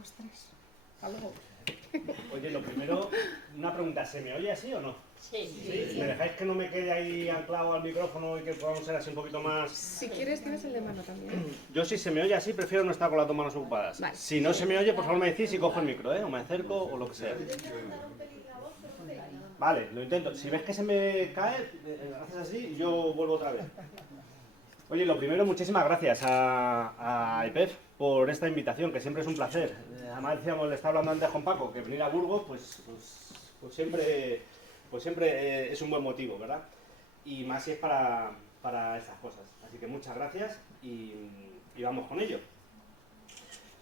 Ostras, hasta luego. Oye, lo primero, una pregunta, ¿se me oye así o no? Sí. ¿Me dejáis que no me quede ahí anclado al micrófono y que podamos ser así un poquito más...? Si quieres, tienes el de mano también. Yo si se me oye así, prefiero no estar con las dos manos ocupadas. Vale. Si no se me oye, por favor me decís y cojo el micro, o me acerco o lo que sea. Vale, lo intento. Si ves que se me cae, haces así y yo vuelvo otra vez. Oye, lo primero, muchísimas gracias a EPEF por esta invitación, que siempre es un placer. Además decíamos, le estaba hablando antes con Paco, que venir a Burgos, pues siempre es un buen motivo, ¿verdad? Y más si es para estas cosas. Así que muchas gracias y vamos con ello.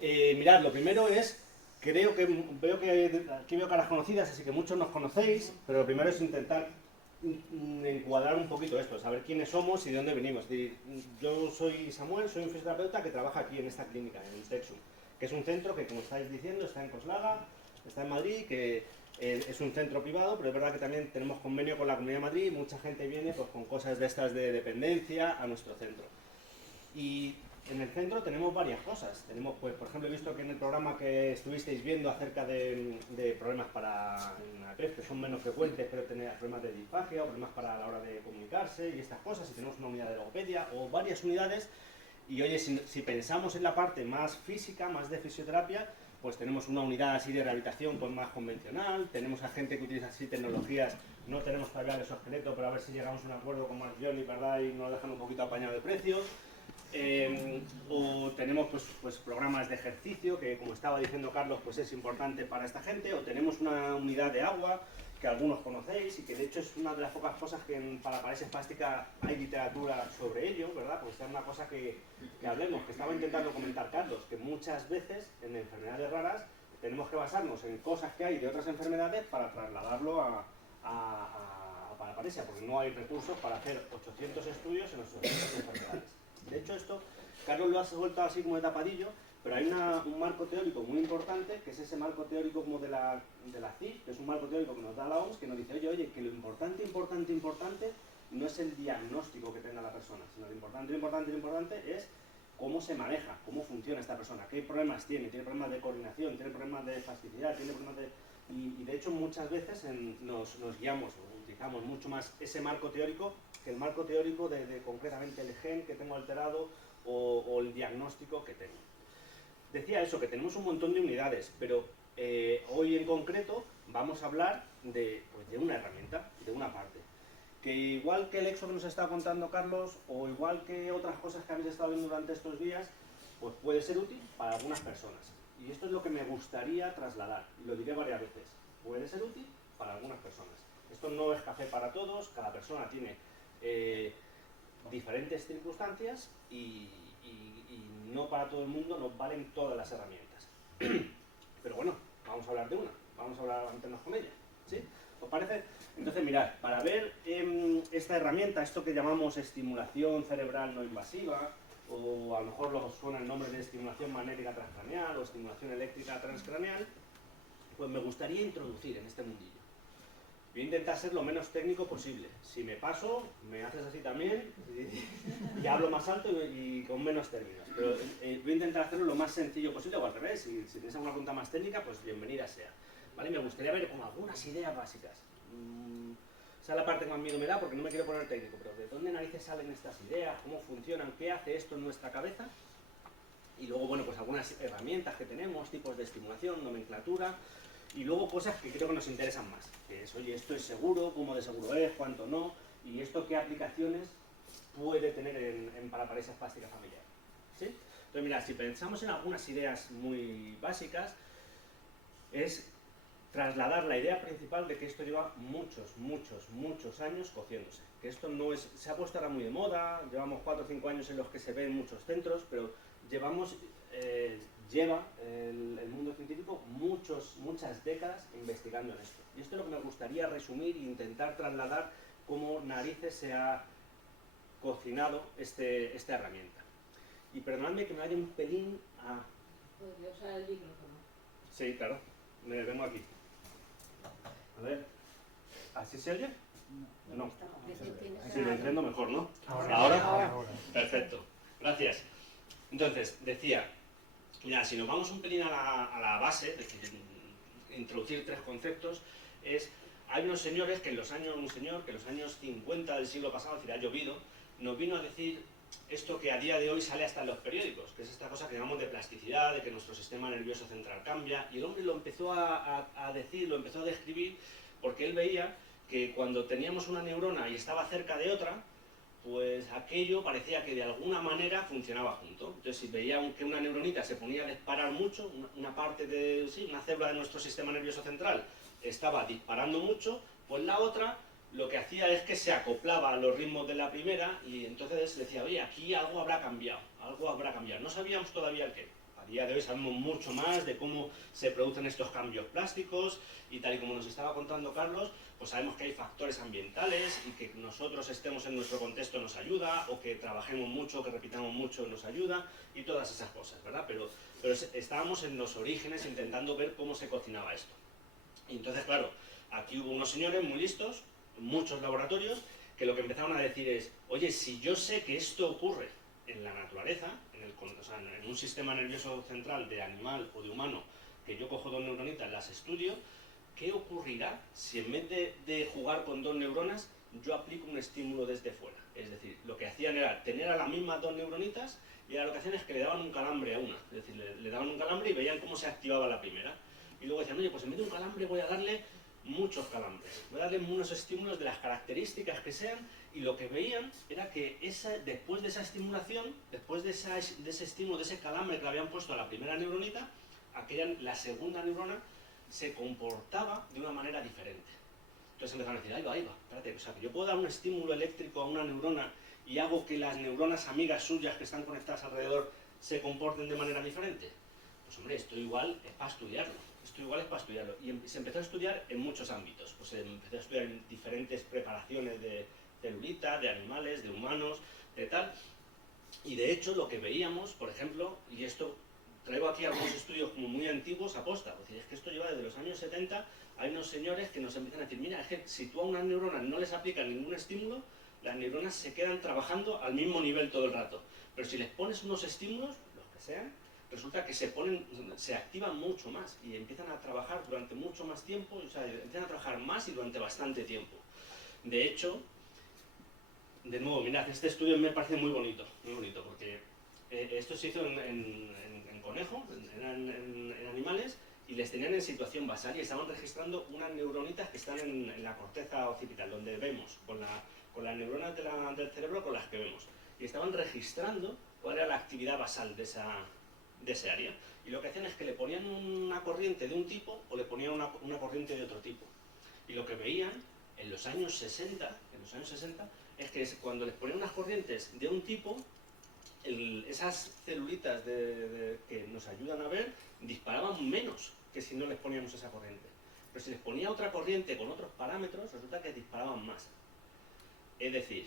Mirad, lo primero es, creo que aquí veo caras conocidas, así que muchos nos conocéis, pero lo primero es intentar encuadrar un poquito esto, saber quiénes somos y de dónde venimos. Yo soy Samuel, soy un fisioterapeuta que trabaja aquí en esta clínica, en el Texum, que es un centro que, como estáis diciendo, está en Coslada, está en Madrid, que es un centro privado, pero es verdad que también tenemos convenio con la Comunidad de Madrid y mucha gente viene pues, con cosas de estas de dependencia a nuestro centro. Y en el centro tenemos varias cosas. Tenemos, pues, por ejemplo, he visto que en el programa que estuvisteis viendo acerca de problemas para la PEF, que son menos frecuentes, pero tener problemas de disfagia o problemas para la hora de comunicarse y estas cosas, y tenemos una unidad de logopedia o varias unidades. Y oye, si pensamos en la parte más física, más de fisioterapia, pues tenemos una unidad así de rehabilitación pues más convencional, tenemos a gente que utiliza así tecnologías, no tenemos todavía el exoesqueleto, pero a ver si llegamos a un acuerdo con Mark Johnny, ¿verdad? Y nos dejan un poquito apañado de precios. O tenemos pues programas de ejercicio, que como estaba diciendo Carlos, pues es importante para esta gente, o tenemos una unidad de agua, que algunos conocéis, y que de hecho es una de las pocas cosas que para la parálisis espástica hay literatura sobre ello, ¿verdad? Pues es una cosa que hablemos, que estaba intentando comentar Carlos, que muchas veces en enfermedades raras tenemos que basarnos en cosas que hay de otras enfermedades para trasladarlo a la parálisis, porque no hay recursos para hacer 800 estudios en 800 enfermedades. De hecho esto, Carlos lo ha vuelto así como de tapadillo, pero hay un marco teórico muy importante, que es ese marco teórico como de la CIF, que es un marco teórico que nos da la OMS, que nos dice, oye, que lo importante no es el diagnóstico que tenga la persona, sino lo importante es cómo se maneja, cómo funciona esta persona, qué problemas tiene problemas de coordinación, tiene problemas de espasticidad, tiene problemas de... Y de hecho muchas veces nos guiamos o utilizamos mucho más ese marco teórico que el marco teórico de concretamente el gen que tengo alterado o el diagnóstico que tengo. Decía eso, que tenemos un montón de unidades, pero hoy en concreto vamos a hablar de una herramienta, de una parte. Que igual que el EXO que nos está contando Carlos, o igual que otras cosas que habéis estado viendo durante estos días, pues puede ser útil para algunas personas. Y esto es lo que me gustaría trasladar, y lo diré varias veces. Puede ser útil para algunas personas. Esto no es café para todos, cada persona tiene diferentes circunstancias y no para todo el mundo nos valen todas las herramientas. Pero bueno, vamos a hablar de una, vamos a hablar antes con ella, ¿sí? ¿Os parece? Entonces mirad, para ver esta herramienta, esto que llamamos estimulación cerebral no invasiva, o a lo mejor os suena el nombre de estimulación magnética transcraneal o estimulación eléctrica transcraneal, pues me gustaría introducir en este mundillo. Voy a intentar ser lo menos técnico posible. Si me paso, me haces así también y hablo más alto y con menos términos. Pero voy a intentar hacerlo lo más sencillo posible, o al revés. Si tenéis alguna pregunta más técnica, pues bienvenida sea. ¿Vale? Me gustaría ver como algunas ideas básicas. Esa es la parte que más miedo me da porque no me quiero poner técnico, pero ¿de dónde narices salen estas ideas? ¿Cómo funcionan? ¿Qué hace esto en nuestra cabeza? Y luego, bueno, pues algunas herramientas que tenemos, tipos de estimulación, nomenclatura. Y luego cosas que creo que nos interesan más, que es, oye, esto es seguro, cómo de seguro es, cuánto no, y esto qué aplicaciones puede tener para parálisis espástica familiar. ¿Sí? Entonces, mirad, si pensamos en algunas ideas muy básicas, es trasladar la idea principal de que esto lleva muchos años cociéndose. Que esto no es, se ha puesto ahora muy de moda, llevamos 4 o 5 años en los que se ve en muchos centros, pero lleva el mundo científico muchas décadas investigando en esto. Y esto es lo que me gustaría resumir e intentar trasladar cómo narices se ha cocinado esta herramienta. Y perdonadme que me vaya un pelín a... ¿Podría usar el micrófono? Sí, claro, me vengo aquí. A ver, ¿así se oye? No. Sí, lo entiendo mejor, ¿no? ¿Ahora? Perfecto, gracias. Entonces, decía, Mira, si nos vamos un pelín a la base, es decir, introducir 3 conceptos, hay unos señores que en los años, un señor que en los años 50 del siglo pasado, es decir, ha llovido, nos vino a decir esto que a día de hoy sale hasta en los periódicos, que es esta cosa que llamamos de plasticidad, de que nuestro sistema nervioso central cambia, y el hombre lo empezó a decir, lo empezó a describir, porque él veía que cuando teníamos una neurona y estaba cerca de otra, pues aquello parecía que de alguna manera funcionaba junto. Entonces, si veía que una neuronita se ponía a disparar mucho, una parte de, sí, una célula de nuestro sistema nervioso central estaba disparando mucho, pues la otra lo que hacía es que se acoplaba a los ritmos de la primera y entonces decía, oye, aquí algo habrá cambiado, algo habrá cambiado. No sabíamos todavía el qué. A día de hoy sabemos mucho más de cómo se producen estos cambios plásticos y tal y como nos estaba contando Carlos, pues sabemos que hay factores ambientales y que nosotros estemos en nuestro contexto nos ayuda, o que trabajemos mucho, o que repitamos mucho nos ayuda, y todas esas cosas, ¿verdad? Pero estábamos en los orígenes intentando ver cómo se cocinaba esto. Y entonces, claro, aquí hubo unos señores muy listos, muchos laboratorios, que lo que empezaron a decir es, oye, si yo sé que esto ocurre en la naturaleza, o sea, en un sistema nervioso central de animal o de humano, que yo cojo 2 neuronitas, las estudio, ¿qué ocurrirá si en vez de jugar con 2 neuronas, yo aplico un estímulo desde fuera? Es decir, lo que hacían era tener a las mismas 2 neuronitas y ahora lo que hacían es que le daban un calambre a una. Es decir, le daban un calambre y veían cómo se activaba la primera. Y luego decían, oye, pues en vez de un calambre voy a darle muchos calambres. Voy a darle unos estímulos de las características que sean, y lo que veían era que después de esa estimulación, después de ese estímulo, de ese calambre que le habían puesto a la primera neuronita, la segunda neurona se comportaba de una manera diferente. Entonces empezaron a decir, ahí va, espérate, o sea, que yo puedo dar un estímulo eléctrico a una neurona y hago que las neuronas amigas suyas que están conectadas alrededor se comporten de manera diferente. Pues hombre, esto igual es para estudiarlo. Y se empezó a estudiar en muchos ámbitos. Pues se empezó a estudiar en diferentes preparaciones de celulita, de animales, de humanos, de tal. Y de hecho lo que veíamos, por ejemplo, y esto traigo aquí algunos estudios como muy antiguos aposta, es que esto lleva desde los años 70, hay unos señores que nos empiezan a decir, mira, es que si tú a unas neuronas no les aplicas ningún estímulo, las neuronas se quedan trabajando al mismo nivel todo el rato. Pero si les pones unos estímulos, los que sean, resulta que se activan mucho más y empiezan a trabajar durante mucho más tiempo, o sea, empiezan a trabajar más y durante bastante tiempo. De hecho, de nuevo, mirad, este estudio me parece muy bonito, porque esto se hizo en conejos, en animales, y les tenían en situación basal y estaban registrando unas neuronitas que están en la corteza occipital, donde vemos, con las neuronas del cerebro con las que vemos. Y estaban registrando cuál era la actividad basal de ese área. Y lo que hacían es que le ponían una corriente de un tipo o le ponían una corriente de otro tipo. Y lo que veían en los años 60, es que cuando les ponían unas corrientes de un tipo, esas celulitas que nos ayudan a ver disparaban menos que si no les poníamos esa corriente. Pero si les ponía otra corriente con otros parámetros, resulta que disparaban más. Es decir,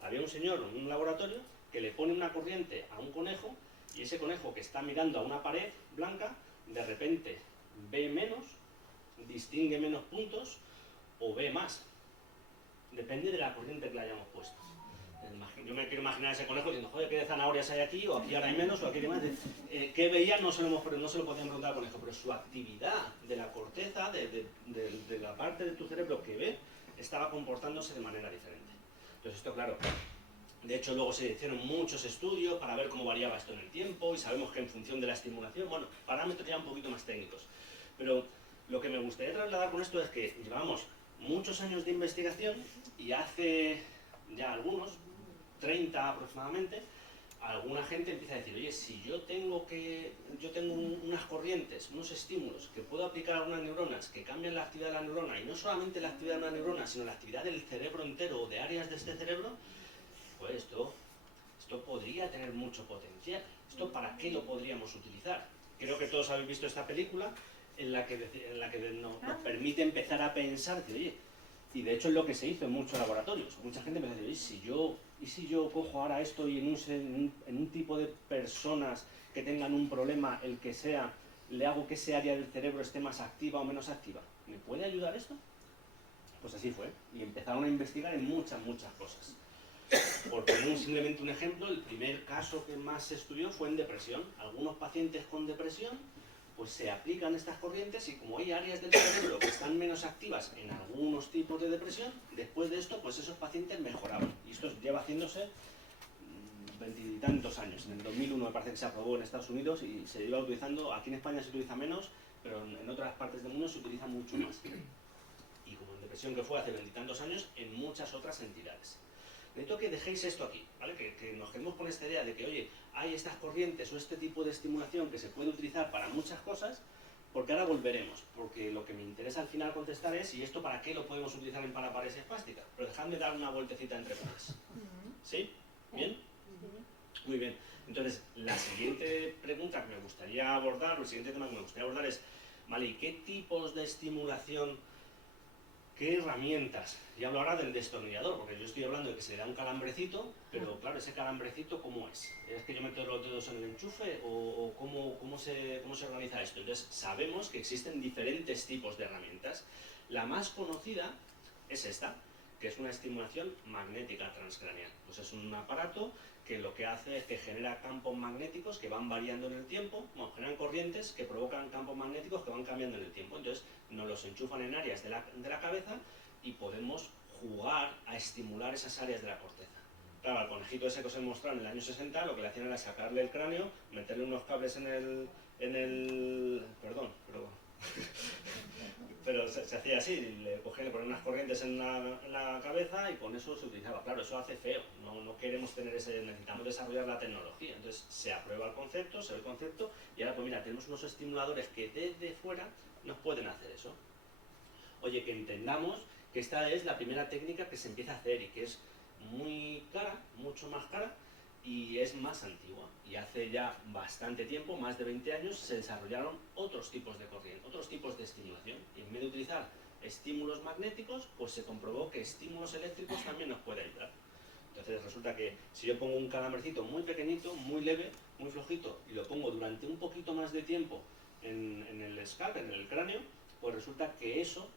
había un señor en un laboratorio que le pone una corriente a un conejo y ese conejo que está mirando a una pared blanca, de repente ve menos, distingue menos puntos o ve más. Depende de la corriente que le hayamos puesto. Yo me quiero imaginar a ese conejo diciendo, joder, ¿qué de zanahorias hay aquí? O aquí ahora hay menos, o aquí hay más. ¿Qué veía? No se lo podíamos preguntar al conejo, pero su actividad de la corteza, de la parte de tu cerebro que ve, estaba comportándose de manera diferente. Entonces esto, claro, de hecho luego se hicieron muchos estudios para ver cómo variaba esto en el tiempo, y sabemos que en función de la estimulación, bueno, parámetros ya un poquito más técnicos. Pero lo que me gustaría trasladar con esto es que llevamos muchos años de investigación y hace ya algunos, 30 aproximadamente, alguna gente empieza a decir, oye, si yo tengo unas corrientes, unos estímulos que puedo aplicar a unas neuronas que cambian la actividad de la neurona, y no solamente la actividad de una neurona, sino la actividad del cerebro entero o de áreas de este cerebro, pues esto podría tener mucho potencial. ¿Esto para qué lo podríamos utilizar? Creo que todos habéis visto esta película en la que nos permite empezar a pensar que, oye, y de hecho es lo que se hizo en muchos laboratorios. Mucha gente me dice, ¿y si yo cojo ahora esto y en un tipo de personas que tengan un problema, el que sea, le hago que ese área del cerebro esté más activa o menos activa? ¿Me puede ayudar esto? Pues así fue. Y empezaron a investigar en muchas cosas. Por poner simplemente un ejemplo, el primer caso que más se estudió fue en depresión. Algunos pacientes con depresión pues se aplican estas corrientes y como hay áreas del cerebro que están menos activas en algunos tipos de depresión, después de esto pues esos pacientes mejoraban. Y esto lleva haciéndose veintitantos años. En el 2001 me parece que se aprobó en Estados Unidos y se lleva utilizando, aquí en España se utiliza menos, pero en otras partes del mundo se utiliza mucho más. Y como en depresión que fue hace veintitantos años, en muchas otras entidades. Necesito que dejéis esto aquí, ¿vale? Que nos quedemos con esta idea de que, oye, hay estas corrientes o este tipo de estimulación que se puede utilizar para muchas cosas, porque ahora volveremos, porque lo que me interesa al final contestar es, ¿y esto para qué lo podemos utilizar en paraparesia espástica? Pero dejadme dar una vueltecita entre cosas. ¿Sí? ¿Bien? Muy bien. Entonces, la siguiente pregunta que me gustaría abordar, o el siguiente tema que me gustaría abordar es, ¿vale? ¿Y qué tipos de estimulación, qué herramientas? Y hablo ahora del destornillador, porque yo estoy hablando de que se le da un calambrecito, pero claro, ese calambrecito, ¿cómo es? ¿Es que yo meto los dedos en el enchufe o cómo se organiza esto? Entonces, sabemos que existen diferentes tipos de herramientas. La más conocida es esta, que es una estimulación magnética transcraneal. Pues es un aparato que lo que hace es que genera campos magnéticos que van variando en el tiempo, bueno, generan corrientes que provocan campos magnéticos que van cambiando en el tiempo. Entonces nos los enchufan en áreas de la cabeza y podemos jugar a estimular esas áreas de la corteza. Claro, al conejito ese que os he mostrado en el año 60, lo que le hacían era sacarle el cráneo, meterle unos cables en el perdón, pero se hacía así, le cogían, le ponían unas corrientes en la cabeza y con eso se utilizaba. Claro, eso hace feo, no queremos tener ese, necesitamos desarrollar la tecnología. Entonces se aprueba el concepto, se ve el concepto y ahora pues mira, tenemos unos estimuladores que desde fuera nos pueden hacer eso. Oye, que entendamos que esta es la primera técnica que se empieza a hacer y que es muy cara, mucho más cara, y es más antigua. Y hace ya bastante tiempo, más de 20 años, se desarrollaron otros tipos de corriente, otros tipos de estimulación. Y en vez de utilizar estímulos magnéticos, pues se comprobó que estímulos eléctricos también nos puede ayudar. Entonces resulta que si yo pongo un calambrecito muy pequeñito, muy leve, muy flojito, y lo pongo durante un poquito más de tiempo en el scalp, en el cráneo, pues resulta que eso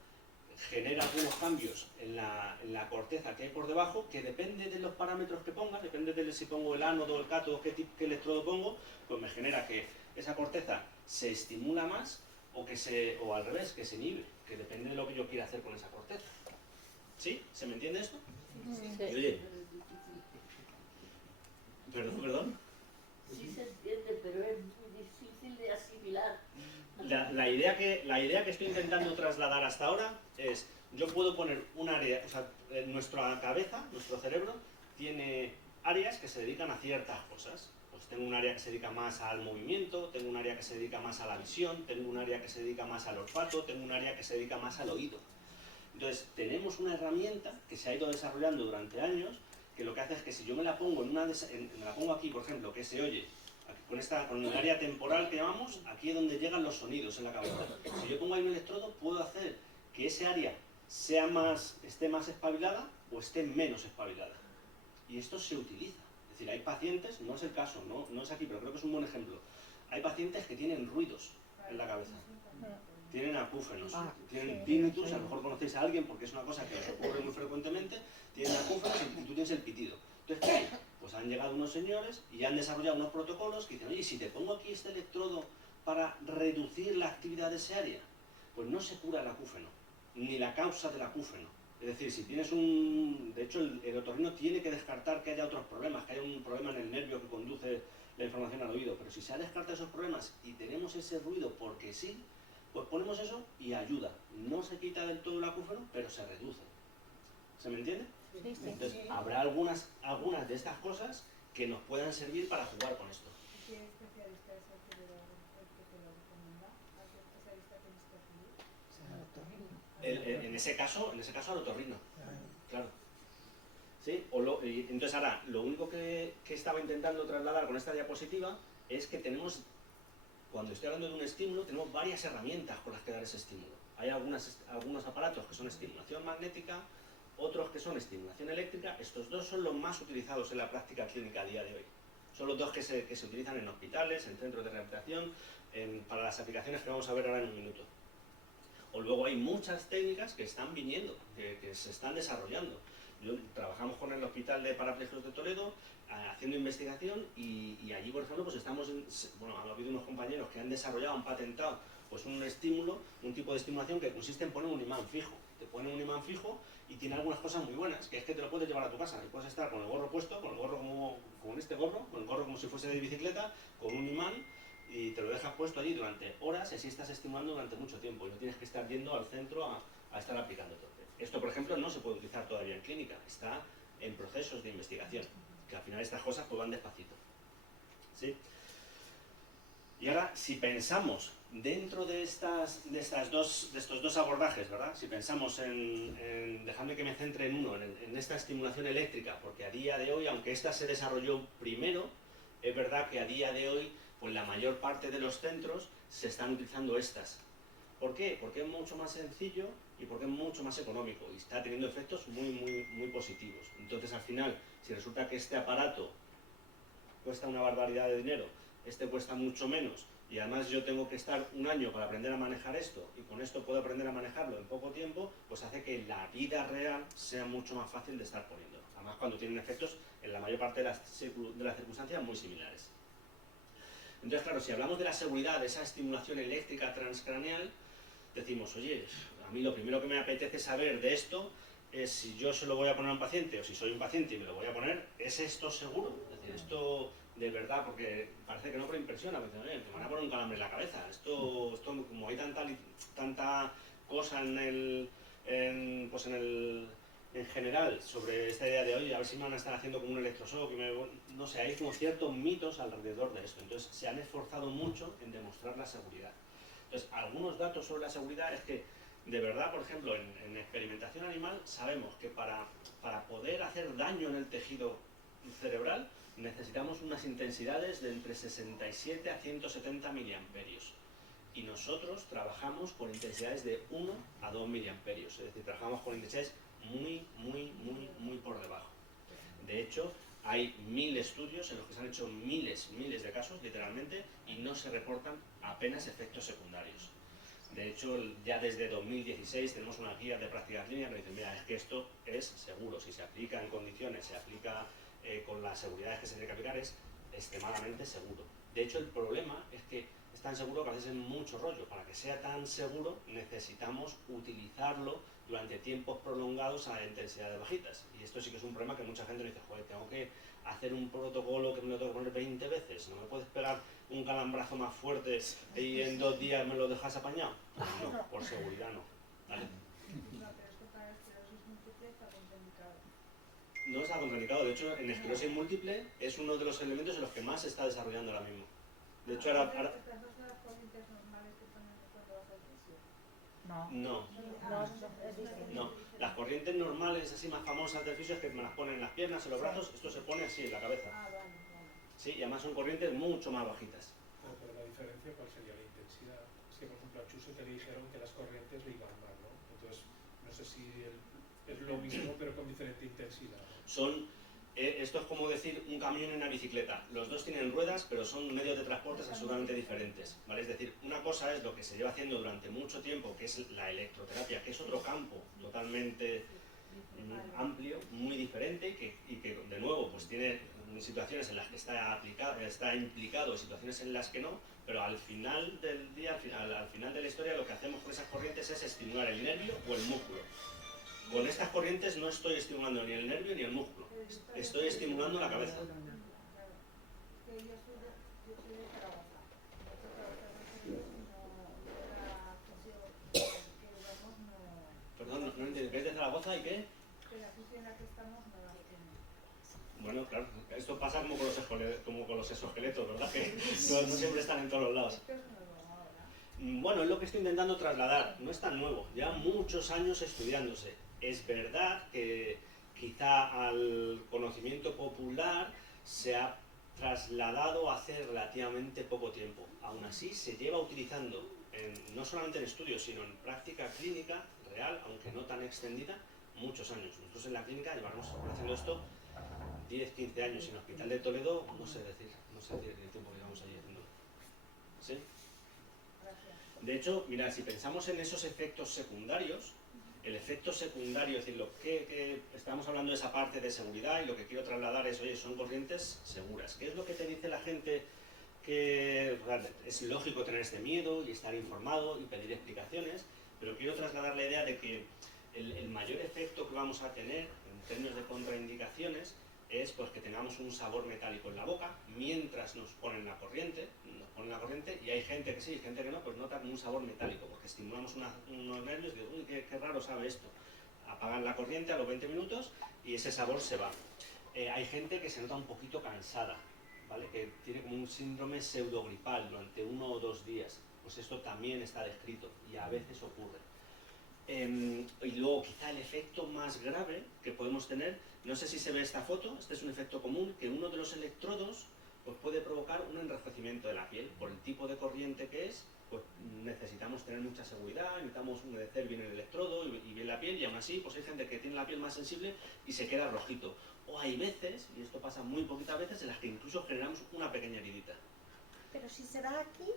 genera algunos cambios en la corteza que hay por debajo, que depende de los parámetros que ponga, depende de si pongo el ánodo, el cátodo, qué electrodo pongo, pues me genera que esa corteza se estimula más o al revés, que se inhibe, que depende de lo que yo quiera hacer con esa corteza. ¿Sí? ¿Se me entiende esto? Sí. Y oye, perdón. Sí se entiende, pero es muy difícil de asimilar. La idea que estoy intentando trasladar hasta ahora es, yo puedo poner un área, o sea, nuestra cabeza, nuestro cerebro, tiene áreas que se dedican a ciertas cosas. Pues tengo un área que se dedica más al movimiento, tengo un área que se dedica más a la visión, tengo un área que se dedica más al olfato, tengo un área que se dedica más al oído. Entonces, tenemos una herramienta que se ha ido desarrollando durante años, que lo que hace es que si yo me la pongo me la pongo aquí, por ejemplo, que se oye, con el área temporal que llamamos, aquí es donde llegan los sonidos en la cabeza. Si yo pongo ahí un electrodo, puedo hacer que ese área esté más espabilada o esté menos espabilada. Y esto se utiliza. Es decir, hay pacientes, no es el caso, no es aquí, pero creo que es un buen ejemplo. Hay pacientes que tienen ruidos en la cabeza. Tienen acúfenos, tienen tinnitus, a lo mejor conocéis a alguien porque es una cosa que os ocurre muy frecuentemente, tienen acúfenos y tú tienes el pitido. Entonces, ¿qué hay? Pues han llegado unos señores y han desarrollado unos protocolos que dicen, oye, si te pongo aquí este electrodo para reducir la actividad de ese área, pues no se cura el acúfeno, ni la causa del acúfeno. Es decir, si tienes de hecho el otorrino tiene que descartar que haya otros problemas, que haya un problema en el nervio que conduce la información al oído, pero si se ha descartado esos problemas y tenemos ese ruido porque sí, pues ponemos eso y ayuda. No se quita del todo el acúfeno, pero se reduce. ¿Se me entiende? Sí, sí. Entonces, habrá algunas de estas cosas que nos puedan servir para jugar con esto. ¿Qué especialista es el que te lo recomienda? ¿A qué especialista tienes que acudir? En ese caso al otorrino. Claro. ¿Sí? Entonces ahora, lo único que estaba intentando trasladar con esta diapositiva es que tenemos, cuando estoy hablando de un estímulo, tenemos varias herramientas con las que dar ese estímulo. Hay algunos aparatos que son estimulación magnética, otros que son estimulación eléctrica. Estos dos son los más utilizados en la práctica clínica a día de hoy. Son los dos que se utilizan en hospitales, en centros de rehabilitación, para las aplicaciones que vamos a ver ahora en un minuto. O luego hay muchas técnicas que están viniendo, que se están desarrollando. Trabajamos con el Hospital de Parapléjicos de Toledo, haciendo investigación y allí, por ejemplo, pues estamos, bueno, ha habido unos compañeros que han desarrollado, han patentado pues un estímulo, un tipo de estimulación que consiste en poner un imán fijo. Te ponen un imán fijo y tiene algunas cosas muy buenas, que es que te lo puedes llevar a tu casa y puedes estar con el gorro puesto, con el gorro como con este gorro, con el gorro como si fuese de bicicleta, con un imán y te lo dejas puesto allí durante horas y así estás estimulando durante mucho tiempo y no tienes que estar yendo al centro a estar aplicando todo. Esto, por ejemplo, no se puede utilizar todavía en clínica, está en procesos de investigación, que al final estas cosas pues van despacito. ¿Sí? Y ahora, si pensamos dentro de estos dos abordajes, ¿verdad? Si pensamos dejadme que me centre en uno, en esta estimulación eléctrica, porque a día de hoy, aunque esta se desarrolló primero, es verdad que a día de hoy, pues la mayor parte de los centros se están utilizando estas. ¿Por qué? Porque es mucho más sencillo y porque es mucho más económico y está teniendo efectos muy positivos. Entonces, al final, si resulta que este aparato cuesta una barbaridad de dinero, este cuesta mucho menos y además yo tengo que estar un año para aprender a manejar esto y con esto puedo aprender a manejarlo en poco tiempo, pues hace que la vida real sea mucho más fácil de estar poniendo. Además, cuando tienen efectos en la mayor parte de las circunstancias muy similares. Entonces, claro, si hablamos de la seguridad de esa estimulación eléctrica transcraneal, decimos, oye, a mí lo primero que me apetece saber de esto es si yo se lo voy a poner a un paciente o si soy un paciente y me lo voy a poner, ¿es esto seguro? Es decir, esto de verdad, porque parece que no, pero impresiona, me dicen, oye, te van a poner un calambre en la cabeza. Esto como hay tanta cosa en general sobre esta idea de, oye, a ver si me van a estar haciendo como un electroshock, no sé, hay como ciertos mitos alrededor de esto. Entonces se han esforzado mucho en demostrar la seguridad. Entonces, algunos datos sobre la seguridad es que, de verdad, por ejemplo, en experimentación animal sabemos que para poder hacer daño en el tejido cerebral necesitamos unas intensidades de entre 67 a 170 miliamperios. Y nosotros trabajamos con intensidades de 1 a 2 miliamperios, es decir, trabajamos con intensidades muy por debajo. De hecho, hay 1000 estudios en los que se han hecho miles de casos, literalmente, y no se reportan apenas efectos secundarios. De hecho, ya desde 2016 tenemos una guía de práctica clínica que dice, mira, es que esto es seguro, si se aplica en condiciones, se aplica con las seguridades que se tiene que aplicar, es extremadamente seguro. De hecho, el problema es que es tan seguro que a veces es mucho rollo. Para que sea tan seguro necesitamos utilizarlo durante tiempos prolongados a intensidades bajitas. Y esto sí que es un problema que mucha gente dice, joder, tengo que hacer un protocolo que me lo tengo que poner 20 veces, no me puedes pegar un calambrazo más fuerte y en 2 días me lo dejas apañado. No, por seguridad no. ¿Vale? No, pero esto para esclerosis múltiple está contraindicado. No está contraindicado, de hecho en esclerosis múltiple es uno de los elementos en los que más se está desarrollando ahora mismo. De hecho ahora... ¿Estas no son las corrientes normales que ponen cuando vas al fisio? No, no. Las corrientes normales así más famosas del fisio es que me las ponen en las piernas, en los brazos, esto se pone así en la cabeza. Ah, vale. Sí, y además son corrientes mucho más bajitas. Pero la diferencia, ¿cuál sería la intensidad? Es que, por ejemplo, a Chuse te dijeron que las corrientes le iban mal, ¿no? Entonces, no sé si es lo mismo, pero con diferente intensidad, ¿no? Esto es como decir un camión y una bicicleta. Los dos tienen ruedas, pero son medios de transporte absolutamente diferentes, ¿vale? Es decir, una cosa es lo que se lleva haciendo durante mucho tiempo, que es la electroterapia, que es otro campo totalmente amplio, muy diferente, y que de nuevo pues tiene situaciones en las que está implicado, situaciones en las que no, pero al final del día, al final de la historia, lo que hacemos con esas corrientes es estimular el nervio o el músculo. Con estas corrientes no estoy estimulando ni el nervio ni el músculo, estoy estimulando la cabeza. Claro. Que yo soy de Zaragoza. De hecho, Zaragoza no es la fisio que vamos no... Perdón, no entiendo, ¿qué es de Zaragoza y qué? Que la fisio en la que estamos no la tiene. Bueno, claro, esto pasa como con los exoesqueletos, ¿verdad? Que no siempre están en todos los lados. Esto es nuevo ahora. Bueno, es lo que estoy intentando trasladar, no es tan nuevo, ya muchos años estudiándose. Es verdad que quizá al conocimiento popular se ha trasladado hace relativamente poco tiempo. Aún así se lleva utilizando, no solamente en estudios, sino en práctica clínica real, aunque no tan extendida, muchos años. Nosotros en la clínica llevamos haciendo esto 10, 15 años, y en el Hospital de Toledo no sé decir el tiempo que llevamos allí haciéndolo. ¿Sí? Gracias. De hecho, mira, si pensamos en esos efectos secundarios, el efecto secundario, es decir, lo que estamos hablando de esa parte de seguridad y lo que quiero trasladar es, oye, son corrientes seguras. ¿Qué es lo que te dice la gente? Que es lógico tener este miedo y estar informado y pedir explicaciones, pero quiero trasladar la idea de que el mayor efecto que vamos a tener en términos de contraindicaciones es pues, que tengamos un sabor metálico en la boca mientras nos ponen la corriente, y hay gente que sí y gente que no, pues nota como un sabor metálico, porque estimulamos unos nervios y digo, uy, qué raro sabe esto. Apagan la corriente a los 20 minutos y ese sabor se va. Hay gente que se nota un poquito cansada, ¿vale? Que tiene como un síndrome pseudogripal durante 1 o 2 días. Pues esto también está descrito y a veces ocurre. Y luego quizá el efecto más grave que podemos tener, no sé si se ve esta foto, este es un efecto común, que uno de los electrodos pues, puede provocar un enrojecimiento de la piel. Por el tipo de corriente que es, pues necesitamos tener mucha seguridad, necesitamos humedecer bien el electrodo y bien la piel, y aún así pues hay gente que tiene la piel más sensible y se queda rojito. O hay veces, y esto pasa muy poquitas veces, en las que incluso generamos una pequeña heridita. Pero si se da aquí,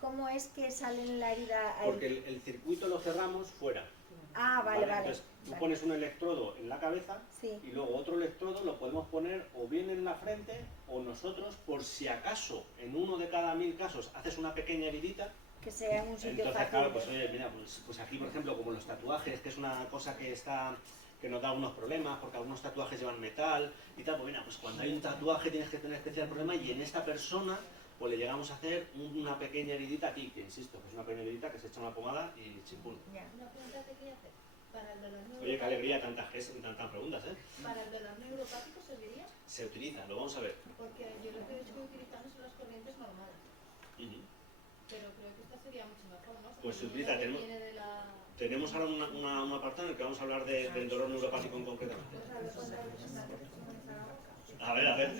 ¿cómo es que sale en la herida ahí? Porque el circuito lo cerramos fuera. Ah, vale. Entonces tú pones un electrodo en la cabeza y luego otro electrodo lo podemos poner o bien en la frente o nosotros, por si acaso, en 1 de cada 1000 casos, haces una pequeña heridita. Que sea en un sitio entonces, fácil. claro, pues oye, mira, pues aquí por ejemplo, como los tatuajes, que es una cosa que nos da algunos problemas, porque algunos tatuajes llevan metal y tal, pues mira, pues cuando hay un tatuaje tienes que tener especial problema y en esta persona pues le llegamos a hacer una pequeña heridita aquí, que insisto, que es una pequeña heridita que se echa una pomada y chimpún. Una pregunta que quería hacer. Para el dolor neuropático. Oye, qué alegría tantas preguntas, ¿eh? ¿Para el dolor neuropático serviría? Se utiliza, lo vamos a ver. Porque yo lo que he visto que utilizamos son las corrientes normales. Pero creo que esta sería mucho mejor, ¿no? Pues se utiliza, tenemos ahora un apartado en el que vamos a hablar del dolor neuropático en concreto. A ver.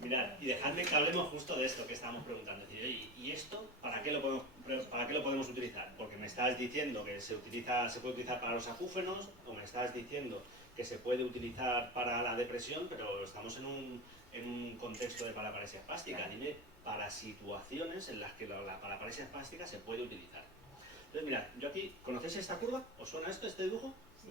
Mirad, y dejadme que hablemos justo de esto que estábamos preguntando. Es decir, oye, ¿y esto para qué lo podemos utilizar? Porque me estás diciendo que se puede utilizar para los acúfenos, o me estás diciendo que se puede utilizar para la depresión, pero estamos en un contexto de paraparesia espástica. Dime, para situaciones en las que la paraparesia espástica se puede utilizar. Entonces, mirad, yo aquí, ¿conocéis esta curva? ¿Os suena este dibujo? Sí.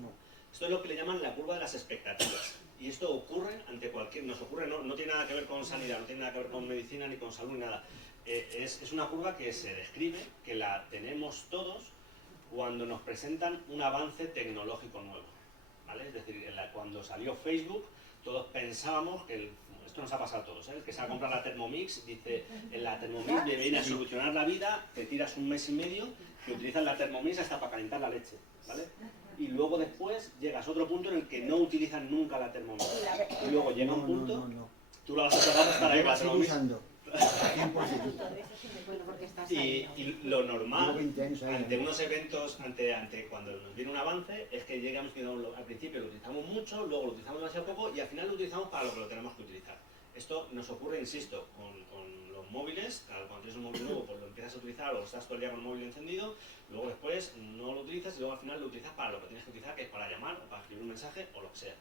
No. Esto es lo que le llaman la curva de las expectativas. Y esto ocurre ante nos ocurre, no tiene nada que ver con sanidad, no tiene nada que ver con medicina ni con salud ni nada. Es una curva que se describe, que la tenemos todos cuando nos presentan un avance tecnológico nuevo, ¿vale? Es decir, cuando salió Facebook, todos pensábamos que esto nos ha pasado a todos, ¿eh? El que se ha comprado la Thermomix dice, en la Thermomix me viene a solucionar la vida, te tiras 1 mes y medio, que utilizas la Thermomix hasta para calentar la leche, ¿vale? Y luego después llegas a otro punto en el que no utilizas nunca la Thermomix. Y luego llega un punto, tú la vas a cerrar hasta la Thermomix. Y lo normal ante unos eventos, cuando nos viene un avance, es que llegamos diciendo, al principio lo utilizamos mucho, luego lo utilizamos demasiado poco y al final lo utilizamos para lo que lo tenemos que utilizar. Esto nos ocurre, insisto, con los móviles. Claro, cuando tienes un móvil nuevo, pues lo empiezas a utilizar o estás todo el día con el móvil encendido, luego después no lo utilizas y luego al final lo utilizas para lo que tienes que utilizar, que es para llamar o para escribir un mensaje o lo que sea.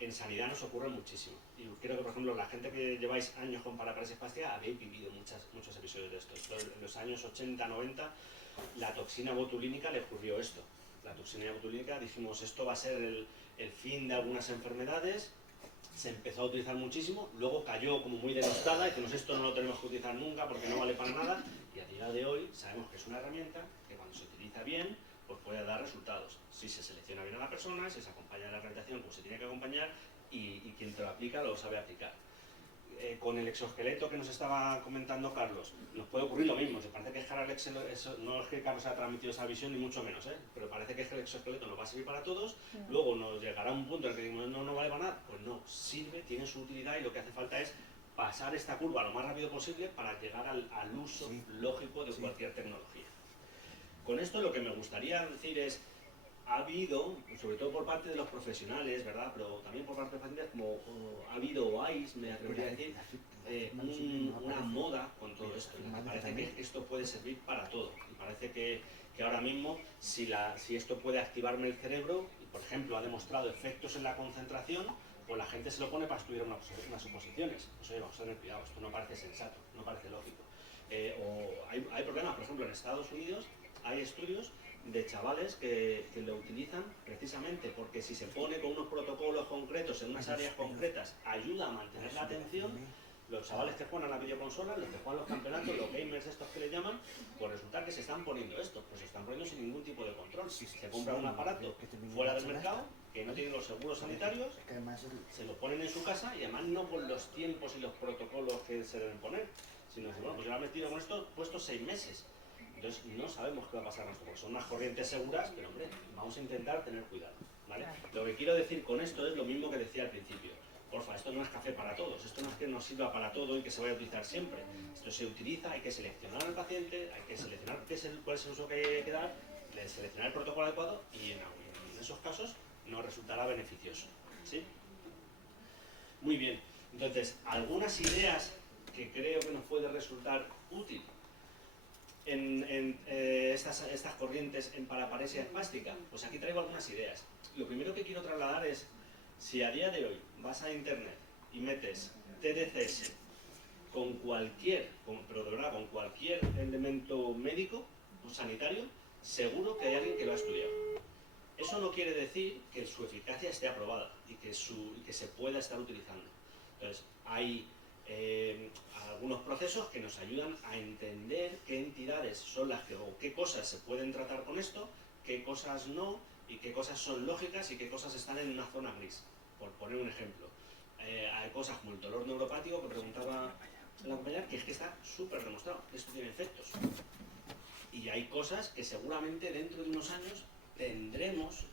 En sanidad nos ocurre muchísimo. Y creo que, por ejemplo, la gente que lleváis años con paraparesia espástica habéis vivido muchos episodios de esto. En los años 80, 90, la toxina botulínica le ocurrió esto. La toxina botulínica, dijimos, esto va a ser el fin de algunas enfermedades. Se empezó a utilizar muchísimo, luego cayó como muy denostada, y decimos, esto no lo tenemos que utilizar nunca porque no vale para nada. Y a día de hoy sabemos que es una herramienta que cuando se utiliza bien, pues puede dar resultados. Si se selecciona bien a la persona, si se acompaña en la rehabilitación como se tiene que acompañar y quien te lo aplica lo sabe aplicar. Con el exoesqueleto que nos estaba comentando Carlos, nos puede ocurrir lo mismo. Se parece que es que no es que Carlos haya transmitido esa visión ni mucho menos, pero parece que el exoesqueleto nos va a servir para todos. Luego nos llegará un punto en el que decimos no vale para nada. Pues no, sirve, tiene su utilidad y lo que hace falta es pasar esta curva lo más rápido posible para llegar al uso lógico de cualquier tecnología. Con esto lo que me gustaría decir es, ha habido, sobre todo por parte de los profesionales, ¿verdad? Pero también por parte de los pacientes, como ha habido o hay, me atrevería a decir, una moda con todo esto. Me parece que esto puede servir para todo. Y parece que ahora mismo, si esto puede activarme el cerebro, y por ejemplo ha demostrado efectos en la concentración, pues la gente se lo pone para estudiar unas suposiciones. Pues oye, vamos a tener cuidado, esto no parece sensato, no parece lógico. O hay problemas, por ejemplo, en Estados Unidos, hay estudios de chavales que lo utilizan precisamente porque si se pone con unos protocolos concretos en unas áreas concretas, ayuda a mantener la atención. Los chavales que juegan a la videoconsola, los que juegan los campeonatos, los gamers estos que le llaman, pues resulta que se están poniendo esto, pues se están poniendo sin ningún tipo de control. Si se compra un aparato fuera del mercado, que no tiene los seguros sanitarios, se lo ponen en su casa y además no con los tiempos y los protocolos que se deben poner, sino que bueno, pues yo me he metido con esto puestos 6 meses. Entonces no sabemos qué va a pasar con esto, porque son unas corrientes seguras, pero hombre, vamos a intentar tener cuidado, ¿vale? Lo que quiero decir con esto es lo mismo que decía al principio. Porfa, esto no es café para todos, esto no es que nos sirva para todo y que se vaya a utilizar siempre. Esto se utiliza, hay que seleccionar al paciente, hay que seleccionar cuál es el uso que hay que dar, seleccionar el protocolo adecuado y en esos casos nos resultará beneficioso, ¿sí? Muy bien, entonces, algunas ideas que creo que nos puede resultar útil en estas corrientes en paraparesia espástica. Pues aquí traigo algunas ideas. Lo primero que quiero trasladar es, si a día de hoy vas a internet y metes TDCS con cualquier elemento médico o sanitario, seguro que hay alguien que lo ha estudiado. Eso no quiere decir que su eficacia esté aprobada y que se pueda estar utilizando. Entonces, hay algunos procesos que nos ayudan a entender qué entidades son las que, o qué cosas se pueden tratar con esto, qué cosas no, y qué cosas son lógicas y qué cosas están en una zona gris. Por poner un ejemplo, hay cosas como el dolor neuropático que preguntaba la compañera, que es que está súper demostrado, que esto tiene efectos. Y hay cosas que seguramente dentro de unos años tendremos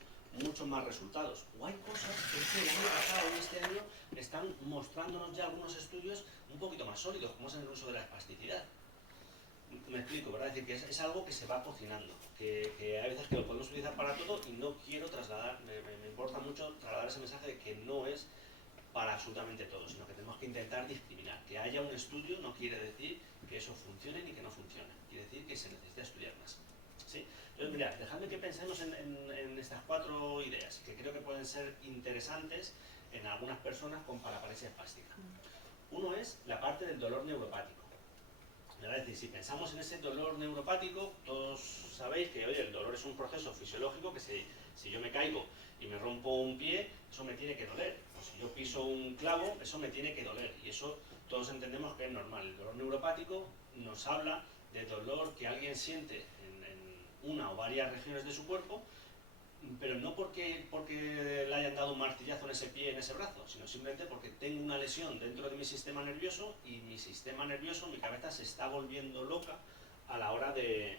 muchos más resultados. O hay cosas que el año pasado y este año están mostrándonos ya algunos estudios un poquito más sólidos, como es en el uso de la espasticidad. Me explico, ¿verdad? Es decir, que es algo que se va cocinando, que hay veces que lo podemos utilizar para todo y no quiero trasladar, me importa mucho trasladar ese mensaje de que no es para absolutamente todo, sino que tenemos que intentar discriminar. Que haya un estudio no quiere decir que eso funcione ni que no funcione, quiere decir que se necesita estudiar más. ¿Sí? Entonces, mirad, dejadme que pensemos en estas 4 ideas, que creo que pueden ser interesantes en algunas personas con paraparesia espástica. Uno es la parte del dolor neuropático. Es decir, si pensamos en ese dolor neuropático, todos sabéis que oye, el dolor es un proceso fisiológico que si yo me caigo y me rompo un pie, eso me tiene que doler. O si yo piso un clavo, eso me tiene que doler. Y eso todos entendemos que es normal. El dolor neuropático nos habla de dolor que alguien siente en una o varias regiones de su cuerpo, pero no porque le hayan dado un martillazo en ese pie, en ese brazo, sino simplemente porque tengo una lesión dentro de mi sistema nervioso y mi sistema nervioso, mi cabeza se está volviendo loca a la hora de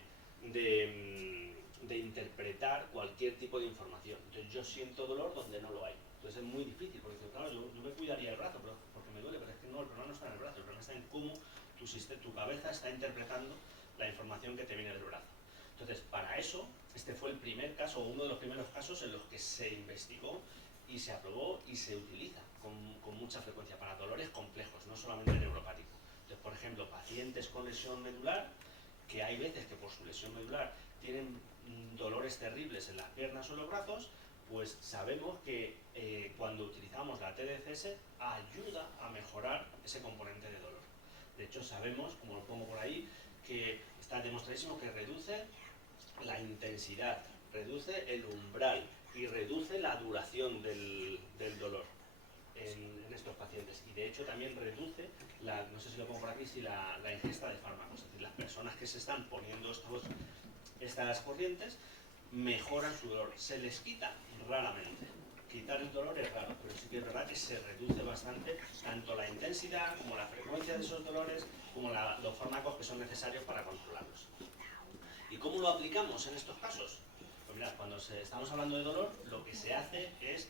interpretar cualquier tipo de información. Entonces yo siento dolor donde no lo hay. Entonces es muy difícil, porque claro, yo me cuidaría el brazo porque me duele, pero es que no, el problema no está en el brazo, el problema está en cómo tu cabeza está interpretando la información que te viene del brazo. Entonces, para eso, este fue el primer caso, o uno de los primeros casos en los que se investigó y se aprobó y se utiliza con mucha frecuencia para dolores complejos, no solamente neuropáticos. Entonces, por ejemplo, pacientes con lesión medular, que hay veces que por su lesión medular tienen dolores terribles en las piernas o en los brazos, pues sabemos que cuando utilizamos la TDCS ayuda a mejorar ese componente de dolor. De hecho, sabemos, como lo pongo por ahí, que está demostradísimo que reduce la intensidad, reduce el umbral y reduce la duración del dolor en estos pacientes. Y de hecho también reduce, no sé si lo pongo por aquí, si la ingesta de fármacos. Es decir, las personas que se están poniendo estas corrientes mejoran su dolor. Se les quita raramente. Quitar el dolor es raro, pero sí que es verdad que se reduce bastante tanto la intensidad como la frecuencia de esos dolores, como los fármacos que son necesarios para controlarlos. ¿Y cómo lo aplicamos en estos casos? Pues mirad, cuando estamos hablando de dolor, lo que se hace es,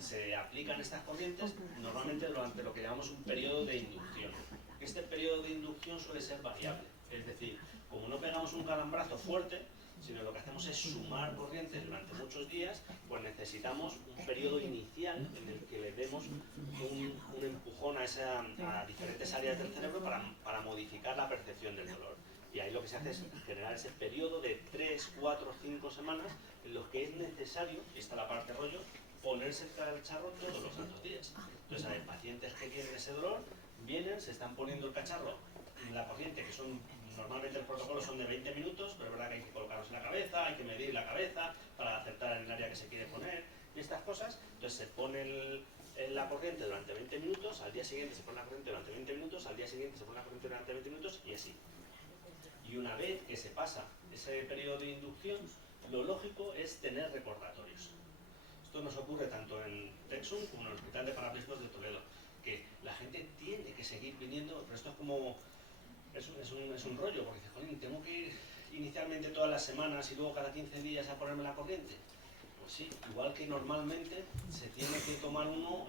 se aplican estas corrientes normalmente durante lo que llamamos un periodo de inducción. Este periodo de inducción suele ser variable, es decir, como no pegamos un calambrazo fuerte, sino lo que hacemos es sumar corrientes durante muchos días, pues necesitamos un periodo inicial en el que le demos un empujón a diferentes áreas del cerebro para modificar la percepción del dolor. Y ahí lo que se hace es generar ese periodo de 3, 4, 5 semanas en los que es necesario, y está la parte rollo, ponerse el cacharro todos los santos días. Entonces hay pacientes que tienen ese dolor, vienen, se están poniendo el cacharro, la corriente, que son normalmente los protocolos son de 20 minutos, pero es verdad que hay que colocarlos en la cabeza, hay que medir la cabeza para acertar en el área que se quiere poner y estas cosas. Entonces se pone la corriente durante 20 minutos, al día siguiente se pone la corriente durante 20 minutos, al día siguiente se pone la corriente durante 20 minutos y así. Y una vez que se pasa ese periodo de inducción, lo lógico es tener recordatorios. Esto nos ocurre tanto en Texum como en el Hospital de Parapléjicos de Toledo, que la gente tiene que seguir viniendo, pero esto es como... Es un rollo, porque dices, jolín, tengo que ir inicialmente todas las semanas y luego cada 15 días a ponerme la corriente. Pues sí, igual que normalmente se tiene que tomar uno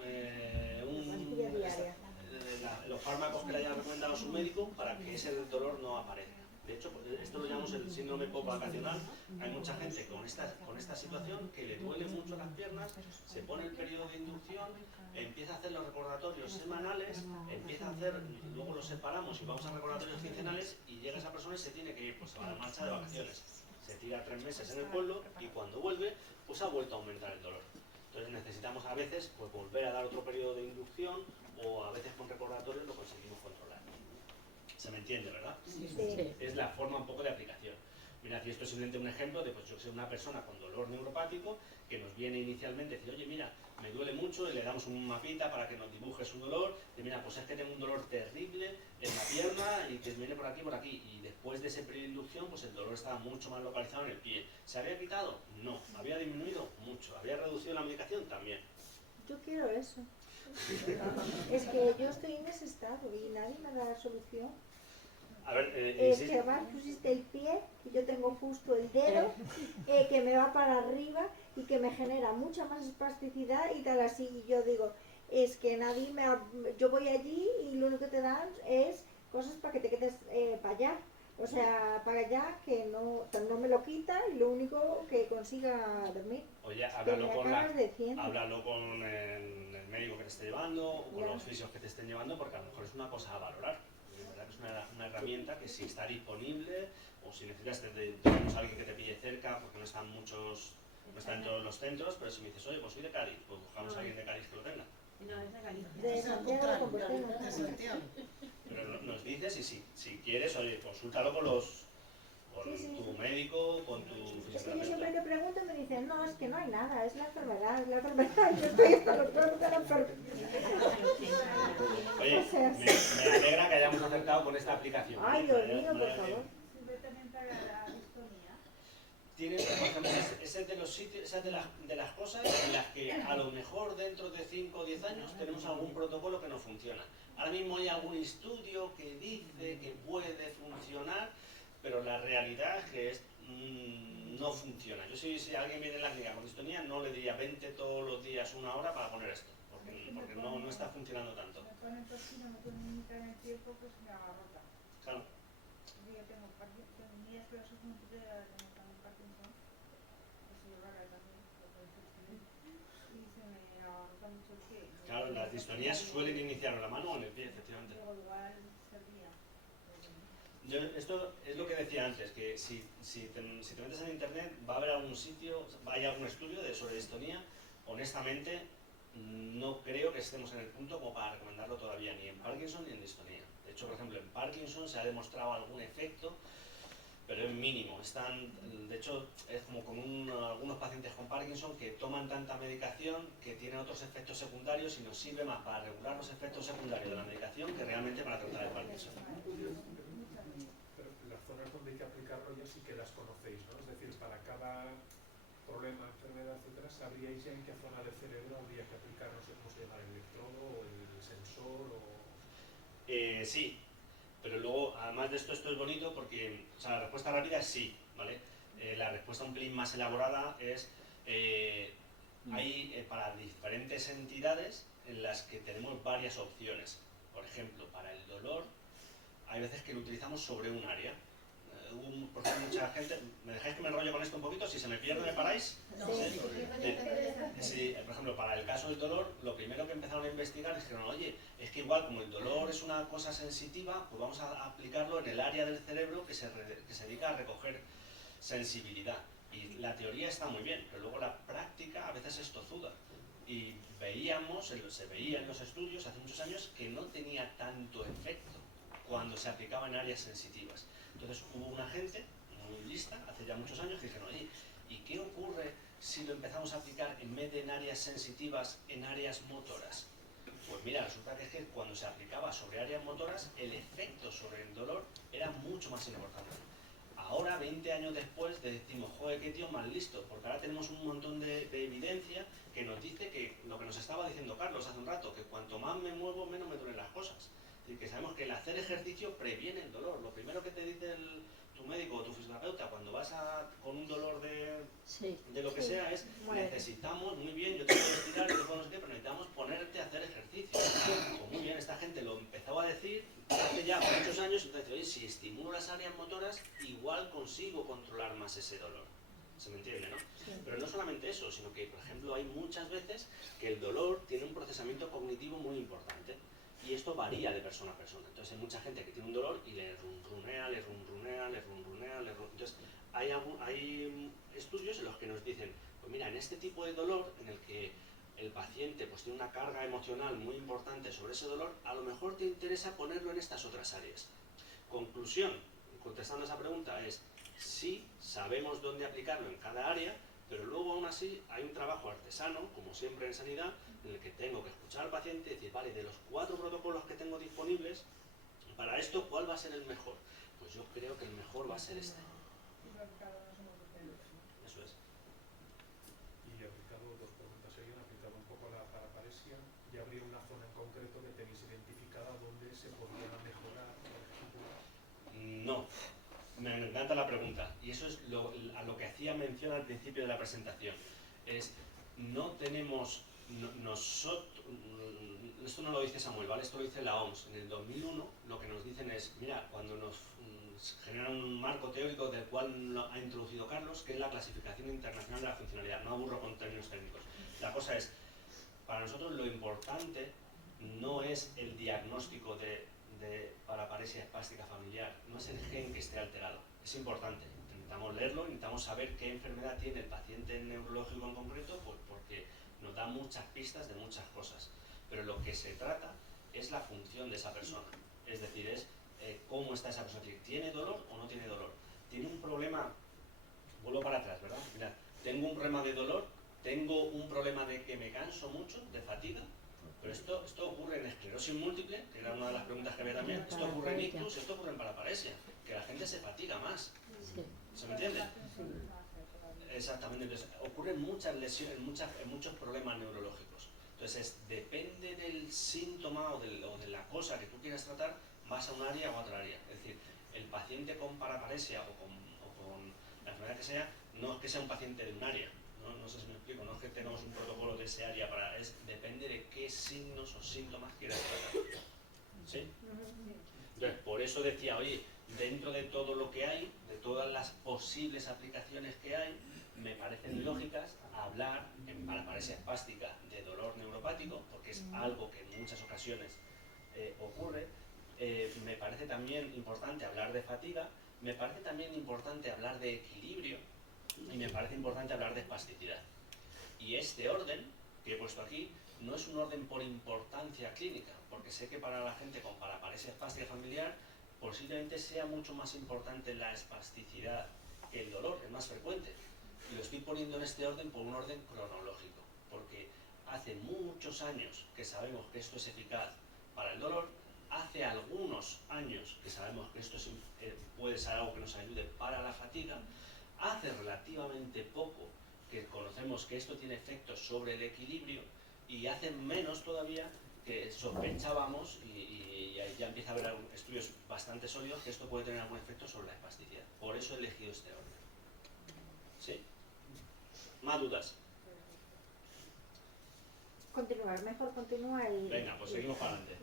los fármacos que le haya recomendado su médico para que ese dolor no aparezca. De hecho, esto lo llamamos el síndrome post-vacacional. Hay mucha gente con esta situación que le duele mucho las piernas, se pone el periodo de inducción, empieza a hacer los recordatorios semanales, empieza a hacer, luego los separamos y vamos a recordatorios quincenales y llega esa persona y se tiene que ir, pues se va de marcha de vacaciones. Se tira 3 meses en el pueblo y cuando vuelve, pues ha vuelto a aumentar el dolor. Entonces necesitamos a veces pues, volver a dar otro periodo de inducción o a veces con recordatorios lo conseguimos controlar. ¿Se me entiende, verdad? Sí. Es la forma un poco de aplicación. Mirad, y esto es simplemente un ejemplo de pues, yo que sé, una persona con dolor neuropático que nos viene inicialmente a decir, oye, mira, me duele mucho, y le damos un mapita para que nos dibuje su dolor, y mira, pues es que tengo un dolor terrible en la pierna y que viene por aquí, y después de ese periodo de inducción, pues el dolor estaba mucho más localizado en el pie. ¿Se había quitado? No. ¿Había disminuido? Mucho. ¿Había reducido la medicación? También. Yo quiero eso. Es que yo estoy en ese estado y nadie me da solución. A ver, Es que además pusiste el pie y yo tengo justo el dedo que me va para arriba y que me genera mucha más espasticidad y tal así. Y yo digo, es que nadie me... Yo voy allí y lo único que te dan es cosas para que te quedes para allá. O sea, para allá que no me lo quita y lo único que consiga dormir. Oye, háblalo con el médico que te esté llevando o con los fisios que te estén llevando, porque a lo mejor es una cosa a valorar. De verdad que es una herramienta que si está disponible o si necesitas tenemos a alguien que te pille cerca, porque no están en todos los centros, pero si me dices, oye, pues soy de Cádiz, pues buscamos a alguien de Cádiz que lo tenga. No, es de Galicia. De Santiago de Compostela. De Santiago. Pero nos dices y si quieres, oye, consúltalo con tu médico, con tu Es que yo siempre fisioterapeuta. le pregunto y me dicen, no, es que no hay nada, es la enfermedad, es la enfermedad. Yo estoy hasta los huevos de la enfermedad. Oye, me alegra que hayamos acertado con esta aplicación. Ay, Dios mío, por favor. Sirve también para la distonía. Tiene, por ejemplo, ese es de los sitios, esa es de las cosas en las que a lo mejor dentro de 5 o 10 años tenemos algún protocolo que no funciona. Ahora mismo hay algún estudio que dice que puede funcionar, pero la realidad es que no funciona. Yo si alguien viene en la clínica con distonía, no le diría 20 todos los días 1 hora para poner esto, porque no está funcionando tanto. Me ponen toxina, me ponen única en el tiempo, pues me agarrota. Claro. Yo tengo Parkinson, mi esclerosis múltiple, tengo también Parkinson, que soy rara también, y se me agarrota mucho el pie. Claro, las distonías suelen iniciar en la mano o en el pie, efectivamente. Luego igual servía. Esto es lo que decía antes, que si te metes en internet va a haber algún sitio, hay algún estudio sobre distonía. Honestamente, no creo que estemos en el punto como para recomendarlo todavía, ni en Parkinson ni en distonía. De hecho, por ejemplo, en Parkinson se ha demostrado algún efecto, pero es mínimo. De hecho, es como con algunos pacientes con Parkinson que toman tanta medicación que tienen otros efectos secundarios y nos sirve más para regular los efectos secundarios de la medicación que realmente para tratar el Parkinson. Pero las zonas donde hay que aplicarlo ya sí que las conocéis, ¿no? Es decir, para cada problema, enfermedad, etcétera, sabríais ya en qué zona del cerebro habría que aplicar, no sé cómo se llama, el electrodo o el sensor o... Sí, pero luego, además de esto es bonito porque, o sea, la respuesta rápida es sí, ¿vale? La respuesta un pelín más elaborada es, hay para diferentes entidades en las que tenemos varias opciones. Por ejemplo, para el dolor, hay veces que lo utilizamos sobre un área. Por ejemplo, mucha gente, ¿me dejáis que me enrollo con esto un poquito? Si se me pierde, ¿me paráis? Sí, por ejemplo, para el caso del dolor, lo primero que empezaron a investigar es que, oye, es que igual como el dolor es una cosa sensitiva, pues vamos a aplicarlo en el área del cerebro que se dedica a recoger sensibilidad. Y la teoría está muy bien, pero luego la práctica a veces es tozuda. Y se veía en los estudios hace muchos años que no tenía tanto efecto cuando se aplicaba en áreas sensitivas. Entonces Entonces hubo una gente muy lista, hace ya muchos años, que dijeron, oye, ¿y qué ocurre si lo empezamos a aplicar en vez de en áreas sensitivas, en áreas motoras? Pues mira, resulta que es que cuando se aplicaba sobre áreas motoras, el efecto sobre el dolor era mucho más importante. Ahora, 20 años después, decimos, joder, qué tío más listo, porque ahora tenemos un montón de evidencia que nos dice que lo que nos estaba diciendo Carlos hace un rato, que cuanto más me muevo, menos me duelen las cosas. Es decir, que sabemos que el hacer ejercicio previene el dolor. Lo primero que te dice tu médico o tu fisioterapeuta cuando vas con un dolor de lo que Sí. sea es, Bueno. necesitamos, muy bien, yo te puedo estirar, yo te puedo no sé qué, pero necesitamos ponerte a hacer ejercicio. Pues muy bien, esta gente lo empezaba a decir hace ya muchos años, entonces, oye, si estimulo las áreas motoras, igual consigo controlar más ese dolor. ¿Se me entiende, no? Pero no solamente eso, sino que, por ejemplo, hay muchas veces que el dolor tiene un procesamiento cognitivo muy importante. Y esto varía de persona a persona. Entonces hay mucha gente que tiene un dolor y le runrunea, le runrunea, le runrunea, le runrunea. Entonces hay estudios en los que nos dicen, pues mira, en este tipo de dolor, en el que el paciente pues tiene una carga emocional muy importante sobre ese dolor, a lo mejor te interesa ponerlo en estas otras áreas. Conclusión, contestando a esa pregunta, es sí, sabemos dónde aplicarlo en cada área, pero luego aún así hay un trabajo artesano, como siempre en sanidad, en el que tengo que escuchar al paciente y decir, vale, de los 4 protocolos que tengo disponibles, para esto, ¿cuál va a ser el mejor? Pues yo creo que el mejor va a ser este. Eso es. Y aplicado, dos preguntas serían, aplicado un poco a la paraparesia, ¿ya habría una zona en concreto que tenéis identificada donde se podría mejorar, por ejemplo? No, me encanta la pregunta. Y eso es a lo que hacía mención al principio de la presentación. Es, no tenemos, esto no lo dice Samuel, ¿vale? Esto lo dice la OMS. En el 2001 lo que nos dicen es, mira, cuando nos generan un marco teórico del cual lo ha introducido Carlos, que es la clasificación internacional de la funcionalidad. No aburro con términos técnicos. La cosa es, para nosotros lo importante no es el diagnóstico de paraparesia espástica familiar, no es el gen que esté alterado, es importante, necesitamos leerlo, necesitamos saber qué enfermedad tiene el paciente neurológico en concreto, pues porque nos da muchas pistas de muchas cosas, pero lo que se trata es la función de esa persona, es decir, es cómo está esa persona, ¿tiene dolor o no tiene dolor? ¿Tiene un problema? Vuelvo para atrás, ¿verdad? Mira, tengo un problema de dolor, tengo un problema de que me canso mucho, de fatiga, pero esto ocurre en esclerosis múltiple, que era una de las preguntas que había también, esto ocurre en ictus, esto ocurre en paraparesia, que la gente se fatiga más. ¿Se me entiende? Exactamente, entonces ocurren muchas lesiones, en muchos problemas neurológicos. Entonces, depende del síntoma o de la cosa que tú quieras tratar, vas a un área o a otra área. Es decir, el paciente con paraparesia o con la enfermedad que sea, no es que sea un paciente de un área. No sé si me explico, no es que tengamos un protocolo de ese área, depende de qué signos o síntomas quieras tratar. ¿Sí? Entonces, por eso decía, oye, dentro de todo lo que hay, de todas las posibles aplicaciones que hay, me parecen lógicas hablar en paraparesia espástica de dolor neuropático, porque es algo que en muchas ocasiones ocurre. Me parece también importante hablar de fatiga, me parece también importante hablar de equilibrio, y me parece importante hablar de espasticidad. Y este orden que he puesto aquí no es un orden por importancia clínica, porque sé que para la gente con paraparesia espástica familiar posiblemente sea mucho más importante la espasticidad que el dolor, es más frecuente. Y lo estoy poniendo en este orden por un orden cronológico, porque hace muchos años que sabemos que esto es eficaz para el dolor, hace algunos años que sabemos que esto puede ser algo que nos ayude para la fatiga, hace relativamente poco que conocemos que esto tiene efectos sobre el equilibrio y hace menos todavía que sospechábamos y ya empieza a haber estudios bastante sólidos que esto puede tener algún efecto sobre la espasticidad. Por eso he elegido este orden. ¿Sí? ¿Más dudas? Continuar, mejor continuar y... Venga, pues seguimos para adelante.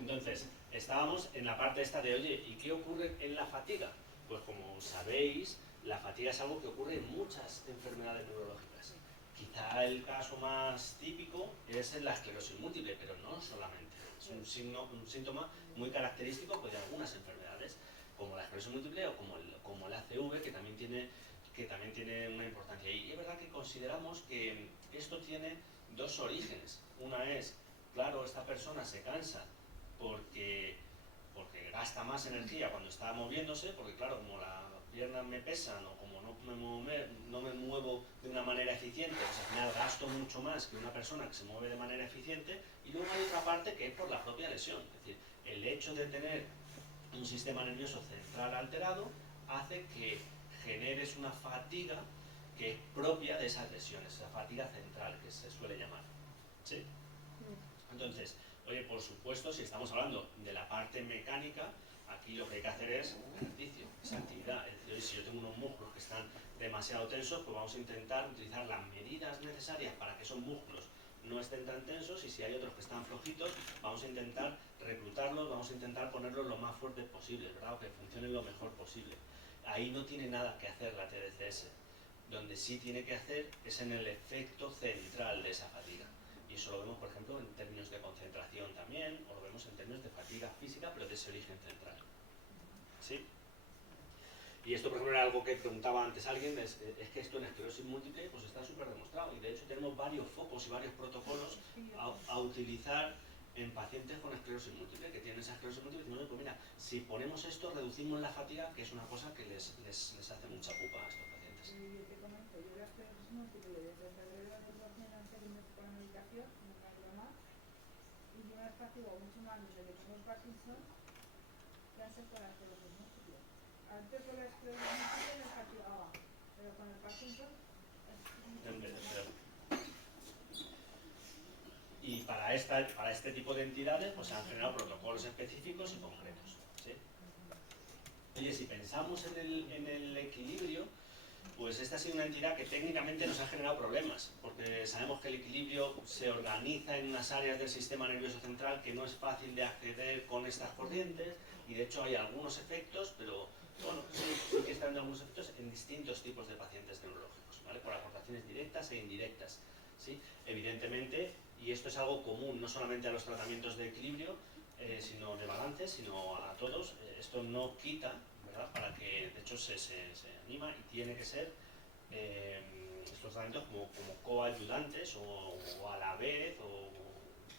Entonces, estábamos en la parte esta de, oye, ¿y qué ocurre en la fatiga? Pues como sabéis, la fatiga es algo que ocurre en muchas enfermedades neurológicas. Quizá el caso más típico es en la esclerosis múltiple, pero no solamente. Es un síntoma muy característico pues, de algunas enfermedades, como la esclerosis múltiple o como el ACV, que también tiene una importancia. Y es verdad que consideramos que esto tiene dos orígenes. Una es, claro, esta persona se cansa porque porque gasta más energía cuando está moviéndose, porque claro, como las piernas me pesan o como no me muevo de una manera eficiente, pues al final gasto mucho más que una persona que se mueve de manera eficiente. Y luego hay otra parte que es por la propia lesión, es decir, el hecho de tener un sistema nervioso central alterado hace que generes una fatiga que es propia de esas lesiones, esa fatiga central que se suele llamar. ¿Sí? Entonces, oye, por supuesto, si estamos hablando de la parte mecánica, aquí lo que hay que hacer es ejercicio, es actividad. Es decir, oye, si yo tengo unos músculos que están demasiado tensos, pues vamos a intentar utilizar las medidas necesarias para que esos músculos no estén tan tensos, y si hay otros que están flojitos, vamos a intentar reclutarlos, vamos a intentar ponerlos lo más fuertes posible, ¿verdad? O que funcionen lo mejor posible. Ahí no tiene nada que hacer la TDCS. Donde sí tiene que hacer es en el efecto central de esa fatiga. Y eso lo vemos, por ejemplo, en términos de concentración también, o lo vemos en términos de fatiga física, pero de ese origen central. ¿Sí? Y esto, por ejemplo, era algo que preguntaba antes alguien, es que esto en esclerosis múltiple pues está súper demostrado. Y de hecho tenemos varios focos y varios protocolos a utilizar en pacientes con esclerosis múltiple, que tienen esa esclerosis múltiple, y decimos, pues mira, si ponemos esto, reducimos la fatiga, que es una cosa que les hace mucha pupa a estos pacientes. Y yo te comento, yo la esclerosis múltiple desde febrero del 2011 que me con la medicación, no me ha ido más, y yo me fatigo mucho más desde que tengo el Parkinson que antes con la esclerosis múltiple. Antes con la esclerosis múltiple me fatigaba, pero con el Parkinson es mucho más. Y para este tipo de entidades pues se han generado protocolos específicos y concretos. ¿Sí? Oye, si pensamos en el equilibrio, pues esta ha sido una entidad que técnicamente nos ha generado problemas, porque sabemos que el equilibrio se organiza en unas áreas del sistema nervioso central que no es fácil de acceder con estas corrientes, y de hecho hay algunos efectos, pero bueno, sí que están dando algunos efectos en distintos tipos de pacientes neurológicos, ¿vale? Por aportaciones directas e indirectas. ¿Sí? Evidentemente, y esto es algo común no solamente a los tratamientos de equilibrio, sino de balance, sino a todos, esto no quita, ¿verdad? Para que de hecho se anima y tiene que ser estos tratamientos como coayudantes o a la vez o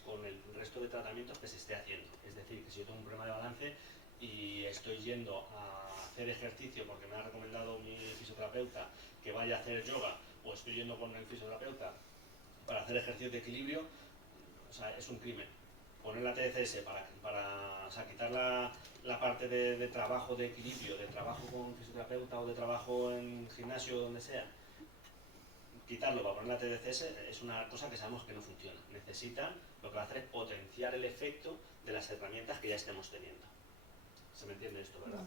con el resto de tratamientos que se esté haciendo. Es decir, que si yo tengo un problema de balance y estoy yendo a hacer ejercicio porque me ha recomendado mi fisioterapeuta que vaya a hacer yoga, o estoy yendo con el fisioterapeuta para hacer ejercicio de equilibrio, o sea, es un crimen. Poner la TDCS para o sea, quitar la parte de trabajo de equilibrio, de trabajo con fisioterapeuta o de trabajo en gimnasio o donde sea, quitarlo para poner la TDCS es una cosa que sabemos que no funciona. Necesitan, lo que va a hacer es potenciar el efecto de las herramientas que ya estemos teniendo. ¿Se me entiende esto, verdad?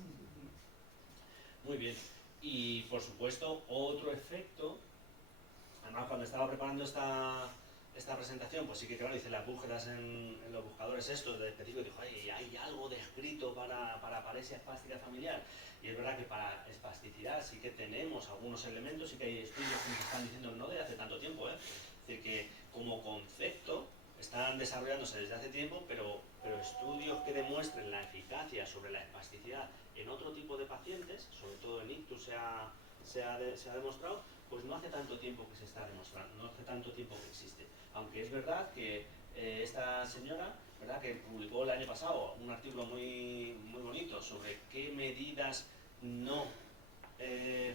Muy bien. Y por supuesto, otro efecto, además cuando estaba preparando esta presentación, pues sí que claro, hice las búsquedas en los buscadores estos de específico, y dijo, hay algo descrito para paresia espástica familiar. Y es verdad que para espasticidad sí que tenemos algunos elementos, sí que hay estudios que nos están diciendo no de hace tanto tiempo, es decir, que como concepto están desarrollándose desde hace tiempo, pero estudios que demuestren la eficacia sobre la espasticidad en otro tipo de pacientes, sobre todo en ictus se ha demostrado, pues no hace tanto tiempo que se está demostrando, no hace tanto tiempo que existe. Aunque es verdad que esta señora, ¿verdad?, que publicó el año pasado un artículo muy, muy bonito sobre qué medidas no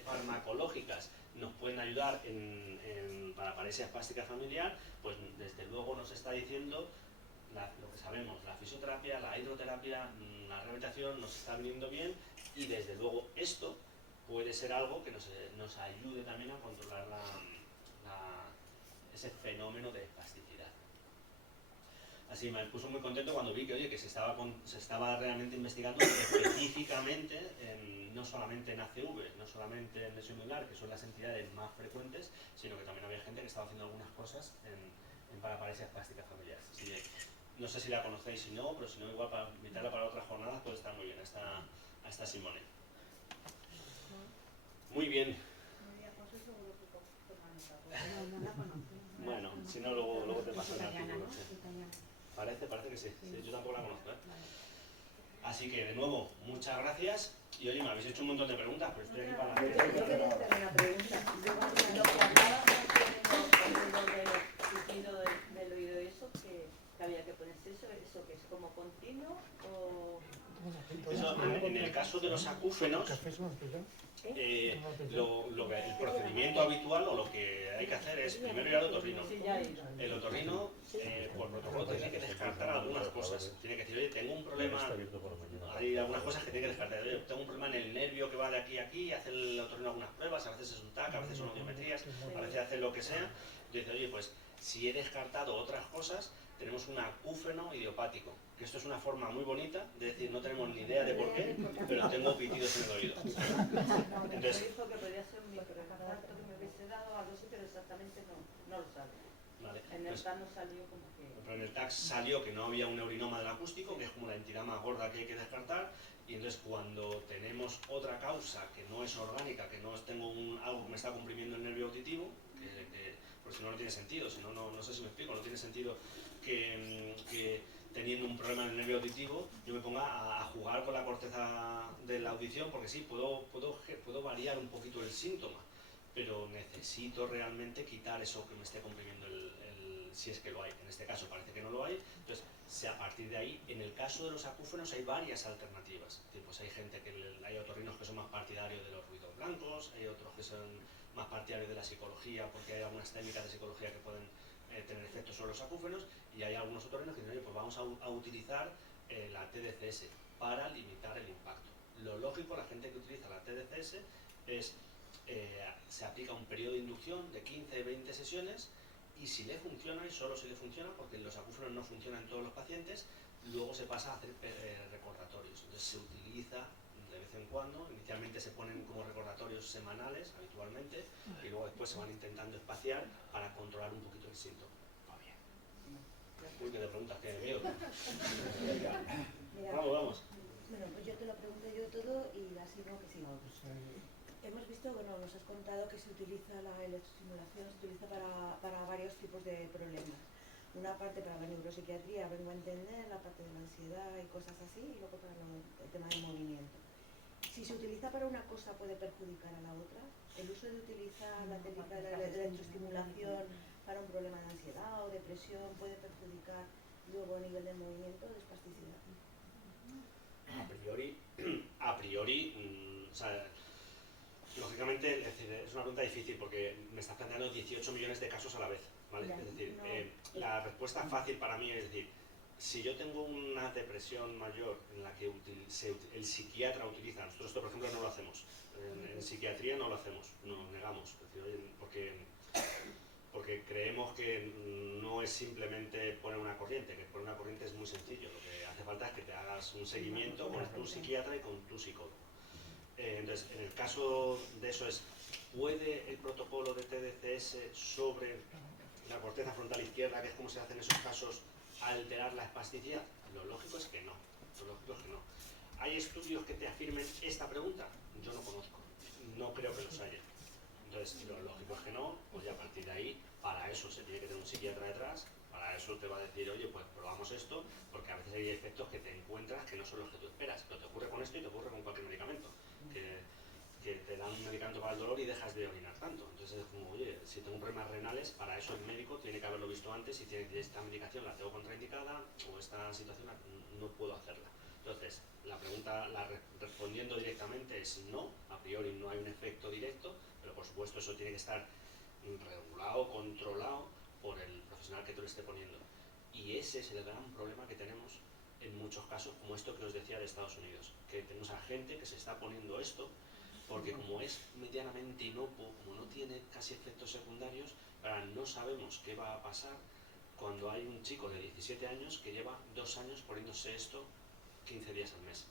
farmacológicas nos pueden ayudar para paresia espástica familiar, pues desde luego nos está diciendo lo que sabemos, la fisioterapia, la hidroterapia, la rehabilitación nos está viniendo bien, y desde luego esto puede ser algo que nos ayude también a controlar ese fenómeno de espasticidad. Así me puso muy contento cuando vi que, oye, que se estaba realmente investigando específicamente, no solamente en ACV, no solamente en lesión medular, que son las entidades más frecuentes, sino que también había gente que estaba haciendo algunas cosas en paraparesia espástica familiar. Así que, no sé si la conocéis, si no, pero si no, igual para invitarla para otras jornadas puede estar muy bien a esta Simone. Muy bien. Bueno, si no, luego te paso el artículo. Parece que sí. Yo tampoco la conozco, ¿eh? Así que, de nuevo, muchas gracias. Y oye, me habéis hecho un montón de preguntas, pero estoy aquí para... Yo quería hacer una pregunta. Lo que hablabas del oído y eso, que que había que ponerse eso que es como continuo o... Eso, en el caso de los acúfenos, el procedimiento habitual o lo que hay que hacer es primero ir al otorrino. Sí, ya he ido. El otorrino, por protocolo, tiene que descartar algunas cosas. Tiene que decir, oye, tengo un problema, hay algunas cosas que tiene que descartar. Oye, tengo un problema en el nervio que va de aquí a aquí, hace el otorrino algunas pruebas, a veces es un TAC, a veces son audiometrías, a veces hace lo que sea. Y dice, oye, pues si he descartado otras cosas, tenemos un acúfeno idiopático, que esto es una forma muy bonita de decir, no tenemos ni idea de por qué, pero tengo pitidos en el oído. No, me Entonces, dijo que podía ser un microinfarto que me hubiese dado algo así, pero exactamente no lo sabe. vale, En el pues, TAC no salió como que... pero en el TAC salió que no había un neurinoma del acústico, que es como la entidad más gorda que hay que descartar, y entonces cuando tenemos otra causa que no es orgánica, que no es, tengo algo que me está comprimiendo el nervio auditivo, porque si no, no tiene sentido, si no, no sé si me explico, no tiene sentido que teniendo un problema en el nervio auditivo yo me ponga a jugar con la corteza de la audición, porque sí, puedo variar un poquito el síntoma, pero necesito realmente quitar eso que me esté comprimiendo si es que lo hay. En este caso parece que no lo hay, entonces a partir de ahí, en el caso de los acúfenos hay varias alternativas. Pues hay gente hay otorrinos que son más partidarios de los ruidos blancos, hay otros que son más partidarios de la psicología, porque hay algunas técnicas de psicología que pueden tener efectos sobre los acúfenos, y hay algunos otorrinos que dicen, oye, pues vamos a utilizar la TDCS para limitar el impacto. Lo lógico, la gente que utiliza la TDCS es, se aplica un periodo de inducción de 15-20 sesiones, y si le funciona, y solo si le funciona, porque los acúfenos no funcionan en todos los pacientes, luego se pasa a hacer recordatorios. Entonces se utiliza de vez en cuando, inicialmente se ponen como recordatorios semanales, habitualmente, y luego después se van intentando espaciar para controlar un poquito el síntoma. Uy, que te preguntas, que veo. Mira, Vamos. Bueno, pues yo te lo pregunto yo todo y así no que siga otros. Hemos visto, bueno, nos has contado que se utiliza la electroestimulación, se utiliza para varios tipos de problemas. Una parte para la neuropsiquiatría, vengo a entender, la parte de la ansiedad y cosas así, y luego para el tema del movimiento. Si se utiliza para una cosa, ¿puede perjudicar a la otra? ¿El uso de utilizar la técnica de la electroestimulación para un problema de ansiedad o depresión puede perjudicar luego a nivel de movimiento o de espasticidad? A priori, o sea, lógicamente, es decir, es una pregunta difícil porque me estás planteando 18 millones de casos a la vez, ¿vale? Ya, Es decir, no. la respuesta fácil para mí es decir, si yo tengo una depresión mayor en la que el psiquiatra utiliza, nosotros esto por ejemplo no lo hacemos, en psiquiatría no lo hacemos, nos negamos, es decir, oye, porque creemos que no es simplemente poner una corriente, que poner una corriente es muy sencillo, lo que hace falta es que te hagas un seguimiento con tu psiquiatra y con tu psicólogo. Entonces, en el caso de eso ¿puede el protocolo de TDCS sobre la corteza frontal izquierda, que es como se hace en esos casos, alterar la espasticidad? Lo lógico es que no, ¿Hay estudios que te afirmen esta pregunta? Yo no conozco, no creo que los haya. Entonces, lo lógico es que no, pues ya a partir de ahí, para eso se tiene que tener un psiquiatra detrás, para eso te va a decir, oye, pues probamos esto, porque a veces hay efectos que te encuentras que no son los que tú esperas, pero te ocurre con esto y te ocurre con cualquier medicamento, que te dan un medicamento para el dolor y dejas de orinar tanto. Entonces es como, oye, si tengo problemas renales, para eso el médico tiene que haberlo visto antes, y tiene que esta medicación la tengo contraindicada, o esta situación no puedo hacerla. Entonces, la pregunta, respondiendo directamente, es no, a priori no hay un efecto directo, pero por supuesto eso tiene que estar regulado, controlado por el profesional que te lo esté poniendo. Y ese es el gran problema que tenemos en muchos casos, como esto que os decía de Estados Unidos, que tenemos a gente que se está poniendo esto, porque como es medianamente inocuo, como no tiene casi efectos secundarios, no sabemos qué va a pasar cuando hay un chico de 17 años que lleva 2 años poniéndose esto 15 días al mes.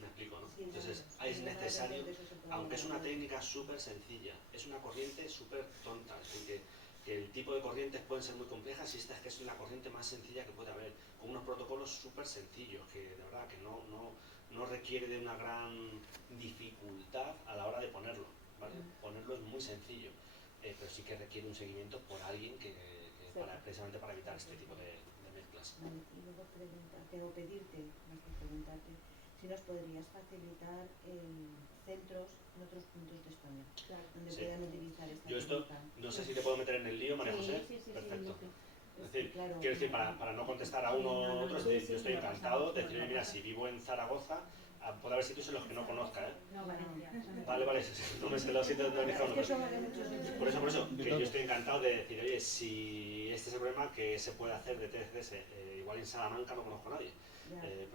¿Me explico, no? Sí, entonces es necesario, aunque es una técnica súper sencilla, es una corriente súper tonta, es decir, que el tipo de corrientes pueden ser muy complejas, y esta es que es la corriente más sencilla que puede haber, con unos protocolos súper sencillos, que de verdad que no requiere de una gran dificultad a la hora de ponerlo, ¿vale? Ponerlo es muy sencillo, pero sí que requiere un seguimiento por alguien precisamente para evitar este tipo de mezclas. Vale, y luego preguntarte o pedirte, más que preguntarte, si nos podrías facilitar centros en otros puntos de España, donde Sí. puedan utilizar esta Yo esto, técnica. no sé si te puedo meter en el lío, María José. Sí, Perfecto. Es decir, Claro. quiero decir, para no contestar a uno u otro, es decir, yo estoy encantado de decir, mira, si vivo en Zaragoza, puede haber sitios en los que no conozca, ¿eh? No, Valencia. Vale, no me sé los sitios donde Es que somos de muchos sitios. Por eso, que yo estoy encantado de decir, oye, si este es el problema, ¿qué se puede hacer de TCS? Igual en Salamanca no conozco a nadie,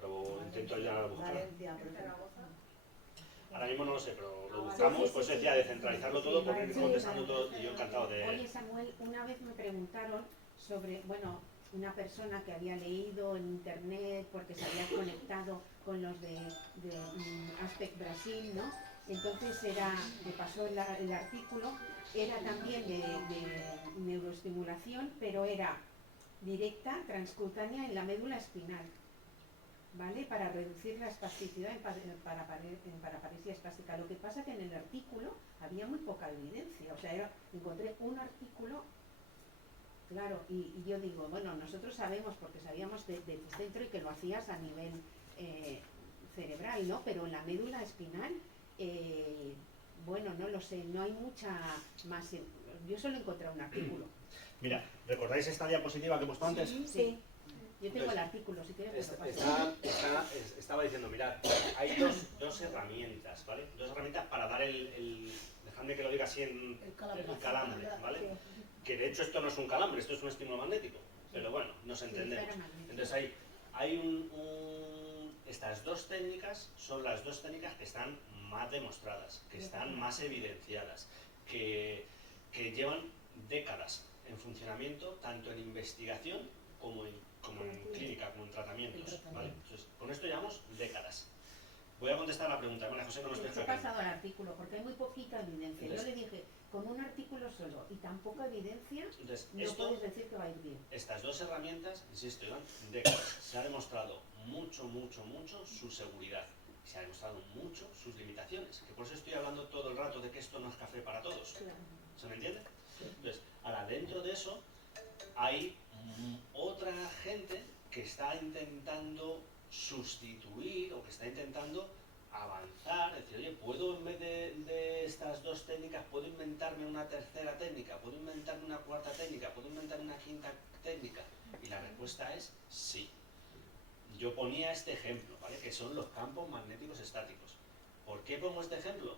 pero intento ayudar a buscar. Valencia, por ejemplo. Ahora mismo no lo sé, pero lo Sí, buscamos, sí, pues sí, decía, sí. descentralizarlo todo, porque ir sí, contestando sí. todo, y yo encantado de... Oye Samuel, una vez me preguntaron sobre, bueno, una persona que había leído en internet porque se había conectado con los de Aspect Brasil, ¿no? Entonces me pasó el artículo, era también de neuroestimulación, pero era directa, transcutánea en la médula espinal, ¿vale? Para reducir la espasticidad en paraparesia espástica. Lo que pasa que en el artículo había muy poca evidencia, o sea, encontré un artículo. Claro, y yo digo, bueno, nosotros sabemos, porque sabíamos de tu centro y que lo hacías a nivel cerebral, ¿no? Pero en la médula espinal, bueno, no lo sé, no hay mucha más. Yo solo encontré un artículo. Mira, ¿recordáis esta diapositiva que he puesto antes? Sí. Yo tengo el artículo, si quieres te lo paso. Estaba diciendo, mirad, hay dos herramientas, ¿vale? Dos herramientas para dar dejadme que lo diga así en el calambre, ¿vale? Sí. Que de hecho esto no es un calambre, esto es un estímulo magnético, pero bueno, nos entendemos. Entonces estas dos técnicas son las dos técnicas que están más demostradas, que están más evidenciadas, que llevan décadas en funcionamiento, tanto en investigación como en clínica, como en tratamientos, ¿vale? Entonces, con esto llevamos décadas. Voy a contestar la pregunta, María José, que nos He deja pasado al artículo porque hay muy poquita evidencia. Yo Entonces, le dije, con un artículo solo y tan poca evidencia, Entonces, no puedes decir que va a ir bien. estas dos herramientas, insisto, llevan décadas. Se ha demostrado mucho su seguridad. Se ha demostrado mucho sus limitaciones. Que por eso estoy hablando todo el rato de que esto no es café para todos. ¿Se me entiende? Entonces, ahora dentro de eso hay otra gente que está intentando sustituir o que está intentando avanzar, decir, oye, ¿puedo en vez de estas dos técnicas, puedo inventarme una tercera técnica, puedo inventarme una cuarta técnica, puedo inventarme una quinta técnica? Y la respuesta es sí. Yo ponía este ejemplo, ¿vale? Que son los campos magnéticos estáticos. ¿Por qué pongo este ejemplo?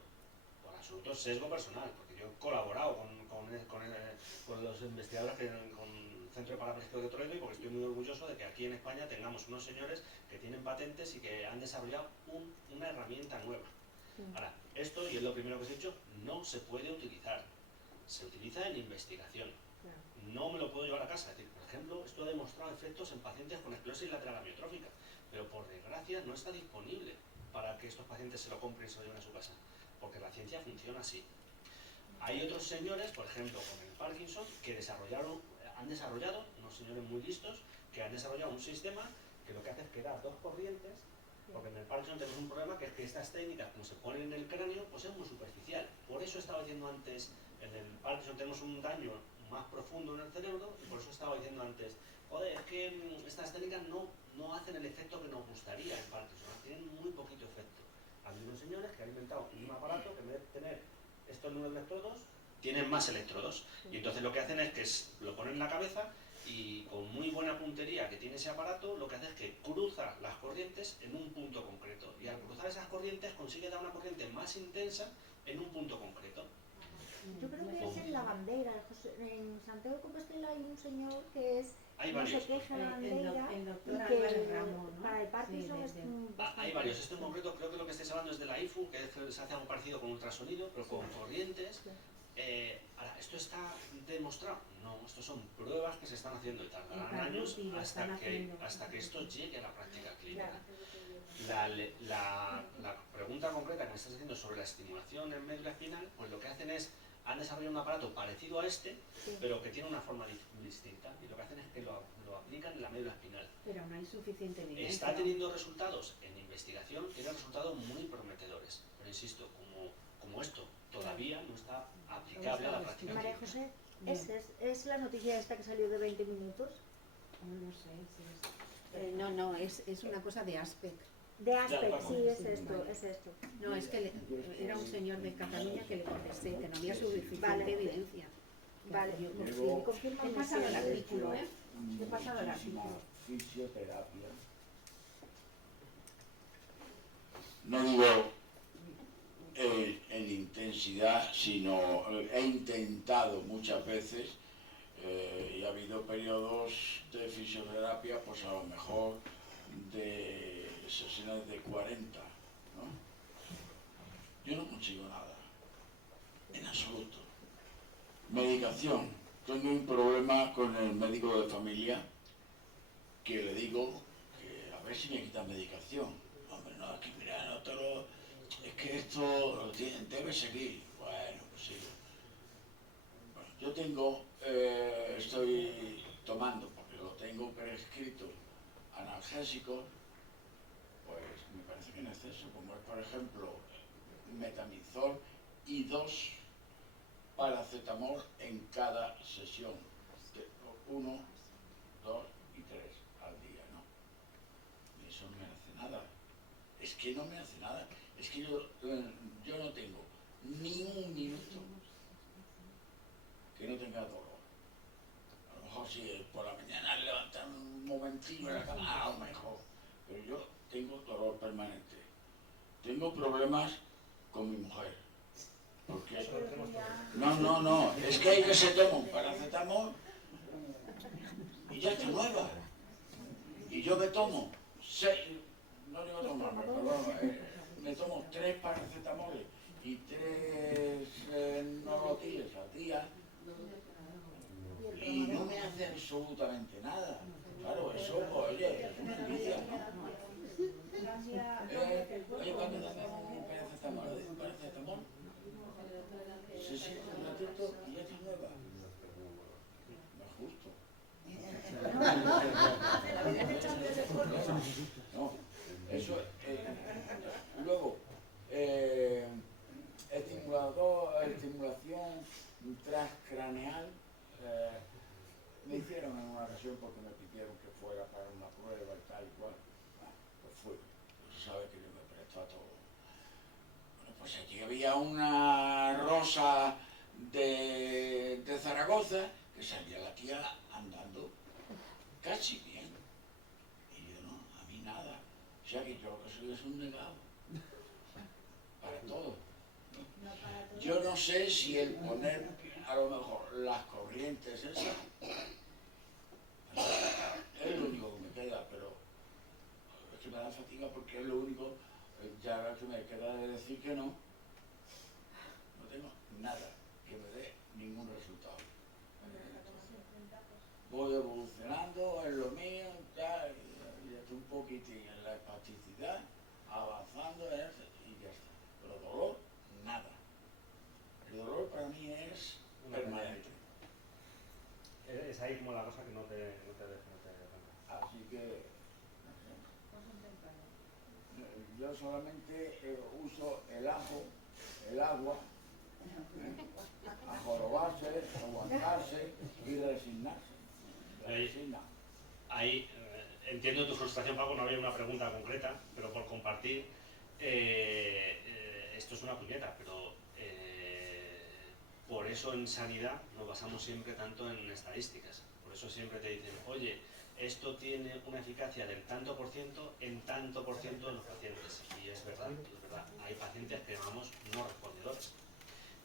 Por absoluto sesgo personal, porque yo he colaborado con los investigadores con el Centro de Parapléjicos de Toledo y porque estoy muy orgulloso de que aquí en España tengamos unos señores que tienen patentes y que han desarrollado una herramienta nueva. Ahora, esto, y es lo primero que os he dicho, no se puede utilizar. Se utiliza en investigación. No me lo puedo llevar a casa. Es decir, por ejemplo, esto ha demostrado efectos en pacientes con esclerosis lateral amiotrófica, pero por desgracia no está disponible para que estos pacientes se lo compren y se lo lleven a su casa, porque la ciencia funciona así. Hay otros señores, por ejemplo, con el Parkinson, que han desarrollado, unos señores muy listos, que han desarrollado un sistema que lo que hace es que da dos corrientes, porque en el Parkinson tenemos un problema que es que estas técnicas, como se ponen en el cráneo, pues es muy superficial. Por eso estaba diciendo antes, en el Parkinson tenemos un daño más profundo en el cerebro, y por eso estaba diciendo antes, joder, es que estas técnicas no hacen el efecto que nos gustaría en Parkinson, tienen muy poquito efecto. Hay unos señores que han inventado un aparato que en vez de tener estos 9 electrodos, tienen más electrodos, y entonces lo que hacen es que lo ponen en la cabeza y con muy buena puntería que tiene ese aparato, lo que hace es que cruza las corrientes en un punto concreto, y al cruzar esas corrientes consigue dar una corriente más intensa en un punto concreto. Yo creo que es en la bandera. En Santiago de Compostela hay un señor que es Hay no varios. se queja la bandera El doctor y Álvarez que Ramos, ¿no? para el Parkinson Sí, es Hay varios. Este en concreto creo que lo que estáis hablando es de la IFU, que se hace algo parecido con ultrasonido, pero con corrientes. Ahora, ¿esto está demostrado? No, esto son pruebas que se están haciendo y tardarán años hasta que esto llegue a la práctica clínica. La pregunta concreta que me estás haciendo sobre la estimulación en médula espinal, pues lo que hacen es, han desarrollado un aparato parecido a este, pero que tiene una forma distinta, y lo que hacen es que lo aplican en la médula espinal. Pero no hay suficiente evidencia. Está teniendo resultados en investigación, tiene resultados muy prometedores, pero insisto, como esto todavía no está aplicable a la práctica María clínica. José, es la noticia esta que salió de 20 minutos. No sé si es... no, es una cosa de Aspect. De Aspect, sí, es Sí, esto, vale. es esto. No, es que era un señor de Cataluña que le contesté que no había suficiente Vale. evidencia. Vale, Yo- pues Llevo- sí, confírmame He pasado el si- artículo, ¿eh? He pasado el muchísima artículo. fisioterapia. No digo en intensidad, sino he intentado muchas veces y ha habido periodos de fisioterapia, pues a lo mejor de sesiones de 40, ¿no? Yo no consigo nada, en absoluto. Medicación. Tengo un problema con el médico de familia que le digo que a ver si me quita medicación. Hombre, no, es que mira, no te lo... Es que esto lo debe seguir. Bueno, pues sí. Bueno, yo tengo, estoy tomando, porque lo tengo prescrito, analgésicos, pues me parece que en exceso, como es por ejemplo metamizol y 2 paracetamol en cada sesión, 1, 2 y 3 al día, ¿no? Y eso no me hace nada. Es que no me hace nada. Es que yo no tengo ni un minuto que no tenga dolor. A lo mejor si por la mañana levantar un momentillo en la cama, a lo mejor. Pero yo tengo dolor permanente. Tengo problemas con mi mujer. Porque no, es que ella se toma un paracetamol y ya está nueva. Y yo me tomo 6, no digo tomarme, perdón, me tomo 3 paracetamoles y 3 nolotiles al día y no me hace absolutamente nada. Claro, eso, oye, es una envidia, ¿no? Oye, ¿para qué dame un paracetamol? Sí, un ratito y ya está nueva. No es justo. No, eso, luego, estimulación transcraneal, me hicieron en una ocasión porque me pidieron que fuera para una prueba y tal y cual. Pues fui, pues sabe que yo me presto a todo. Bueno, pues aquí había una rosa de Zaragoza que salía la tía andando casi bien. Y yo no, a mí nada. O sea que yo lo que soy es un negado. Para todo. Yo no sé si el poner a lo mejor las corrientes esas es lo único que me queda, pero es que me da fatiga porque es lo único, ya que me queda de decir que no tengo nada que me dé ningún resultado. Voy evolucionando en lo mío, tal, y estoy un poquitín en la espasticidad, avanzando en eso y ya está. Pero dolor, nada. El dolor para mí es permanente. Es ahí como la cosa que no te deja. Así que, yo solamente uso el ajo, el agua, a jorobarse, aguantarse y resignarse. Ahí entiendo tu frustración, Paco, no había una pregunta concreta, pero por compartir, esto es una puñeta, pero por eso en sanidad nos basamos siempre tanto en estadísticas. Por eso siempre te dicen, oye, esto tiene una eficacia del tanto por ciento en tanto por ciento de los pacientes. Y es verdad, hay pacientes que llamamos no respondedores.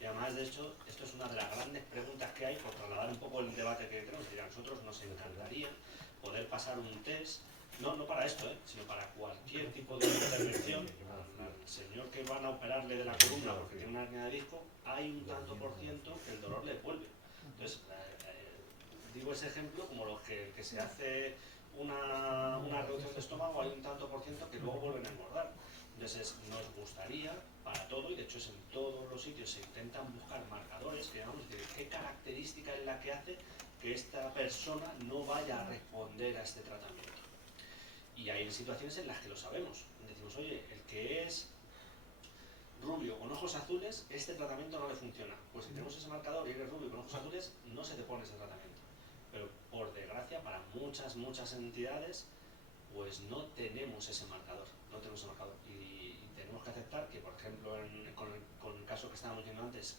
Y además, de hecho, esto es una de las grandes preguntas que hay, por trasladar un poco el debate que tenemos. A nosotros nos encantaría poder pasar un test, no para esto, sino para cualquier tipo de intervención. Al señor que van a operarle de la columna porque tiene una hernia de disco, hay un tanto por ciento que el dolor le vuelve. Entonces, digo ese ejemplo como los que se hace una reducción de estómago, hay un tanto por ciento que luego vuelven a engordar. Entonces, nos gustaría para todo, y de hecho es en todos los sitios, se intentan buscar marcadores que llamamos, qué característica es la que hace que esta persona no vaya a responder a este tratamiento. Y hay situaciones en las que lo sabemos. Decimos, oye, el que es rubio con ojos azules, este tratamiento no le funciona. Pues si tenemos ese marcador y eres rubio con ojos azules, no se te pone ese tratamiento. Pero por desgracia, para muchas entidades, pues no tenemos ese marcador. Y tenemos que aceptar que, por ejemplo, con el caso que estábamos viendo antes,